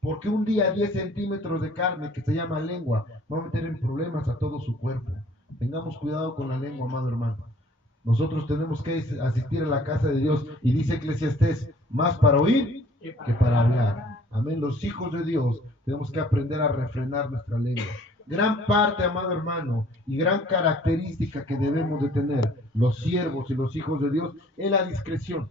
Porque un día 10 centímetros de carne que se llama lengua va a meter en problemas a todo su cuerpo. Tengamos cuidado con la lengua, amado hermano. Nosotros tenemos que asistir a la casa de Dios, y dice Eclesiastés, más para oír que para hablar. Amén. Los hijos de Dios tenemos que aprender a refrenar nuestra lengua. Gran parte, amado hermano, y gran característica que debemos de tener los siervos y los hijos de Dios es la discreción.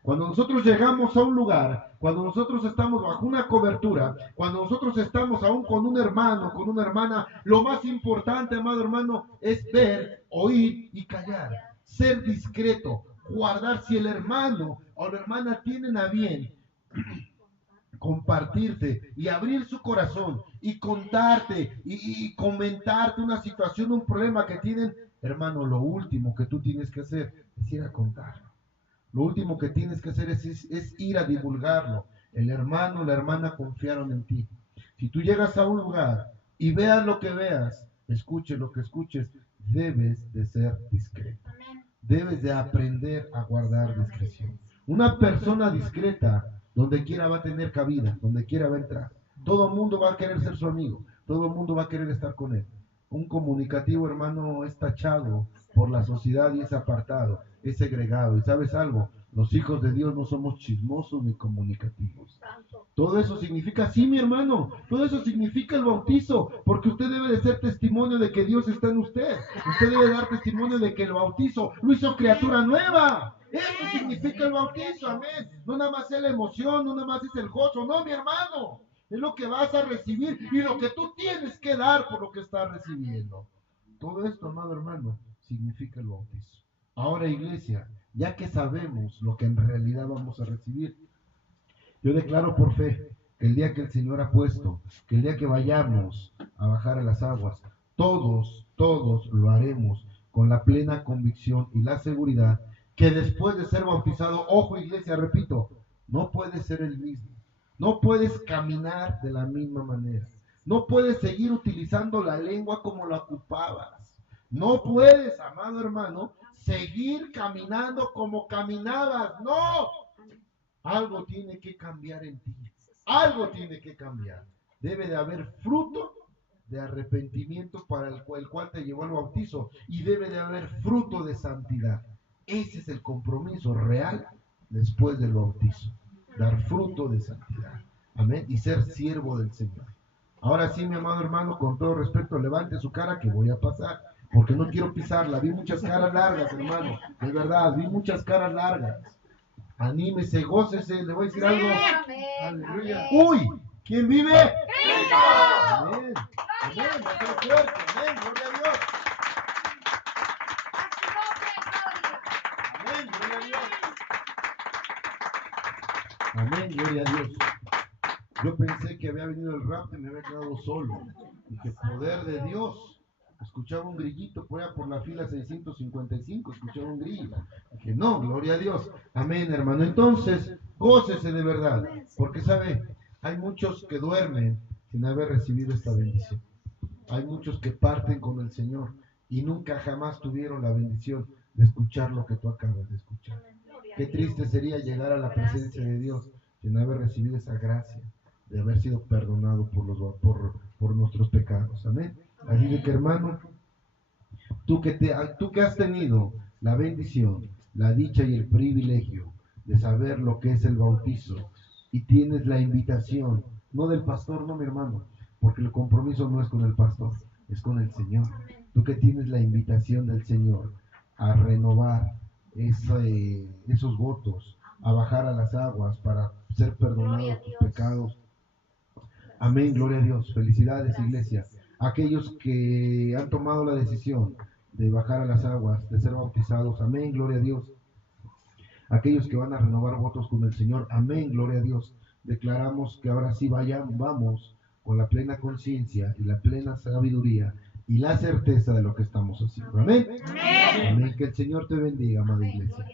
Cuando nosotros llegamos a un lugar, cuando nosotros estamos bajo una cobertura, cuando nosotros estamos aún con un hermano, con una hermana, lo más importante, amado hermano, es ver, oír y callar. Ser discreto, guardar. Si el hermano o la hermana tienen a bien compartirte y abrir su corazón y contarte y comentarte una situación, un problema que tienen, hermano, lo último que tú tienes que hacer es ir a contarlo. Lo último que tienes que hacer es ir a divulgarlo. El hermano o la hermana confiaron en ti. Si tú llegas a un lugar y veas lo que veas, escuches lo que escuches, debes de ser discreto. Debes de aprender a guardar discreción. Una persona discreta, donde quiera va a tener cabida, donde quiera va a entrar. Todo el mundo va a querer ser su amigo, todo el mundo va a querer estar con él. Un comunicativo, hermano, es tachado por la sociedad y es apartado, es segregado. ¿Y sabes algo? Los hijos de Dios no somos chismosos ni comunicativos. Todo eso significa, sí, mi hermano, todo eso significa el bautizo, porque usted debe de ser testimonio de que Dios está en usted. Usted debe dar testimonio de que el bautizo lo hizo criatura nueva. Eso significa el bautizo, amén. No nada más es la emoción, no nada más es el gozo, no, mi hermano. Es lo que vas a recibir y lo que tú tienes que dar por lo que estás recibiendo. Todo esto, amado hermano, significa el bautizo. Ahora, iglesia, ya que sabemos lo que en realidad vamos a recibir, yo declaro por fe que el día que el Señor ha puesto, que el día que vayamos a bajar a las aguas, todos lo haremos con la plena convicción y la seguridad que después de ser bautizado, ojo iglesia, repito, no puedes ser el mismo. No puedes caminar de la misma manera. No puedes seguir utilizando la lengua como la ocupabas. No puedes, amado hermano, seguir caminando como caminabas. ¡No! Algo tiene que cambiar en ti. Algo tiene que cambiar. Debe de haber fruto de arrepentimiento para el cual te llevó al bautizo. Y debe de haber fruto de santidad. Ese es el compromiso real después del bautizo. Dar fruto de santidad. Amén. Y ser siervo del Señor. Ahora sí, mi amado hermano, con todo respeto, levante su cara que voy a pasar. Porque no quiero pisarla. Vi muchas caras largas, hermano. De verdad, vi muchas caras largas. Anímese, gócese, le voy a decir algo. Amén. Aleluya. Amén. ¡Uy! ¿Quién vive? ¡Cristo! Amén. Amén. Está fuerte. Amén. Gloria a Dios. A su nombre, gloria. Amén. Gloria a Dios. Amén. Gloria a Dios. Yo pensé que había venido el rapto y me había quedado solo. Y que poder de Dios. Escuchaba un grillito por allá por la fila 655. Escuchaba un grillo. Dije, no, gloria a Dios. Amén, hermano. Entonces, gócese de verdad. Porque, ¿sabe? Hay muchos que duermen sin haber recibido esta bendición. Hay muchos que parten con el Señor y nunca jamás tuvieron la bendición de escuchar lo que tú acabas de escuchar. Qué triste sería llegar a la presencia de Dios sin haber recibido esa gracia de haber sido perdonado por nuestros pecados. Amén. Así de que, hermano, tú que has tenido la bendición, la dicha y el privilegio de saber lo que es el bautizo y tienes la invitación, no del pastor, no, mi hermano, porque el compromiso no es con el pastor, es con el Señor. Tú que tienes la invitación del Señor a renovar esos votos, a bajar a las aguas para ser perdonados tus pecados. Amén, gloria a Dios. Felicidades, iglesia. Aquellos que han tomado la decisión de bajar a las aguas, de ser bautizados, amén, gloria a Dios. Aquellos que van a renovar votos con el Señor, amén, gloria a Dios. Declaramos que ahora sí vamos con la plena conciencia y la plena sabiduría y la certeza de lo que estamos haciendo. Amén. Amén. Que el Señor te bendiga, amada iglesia.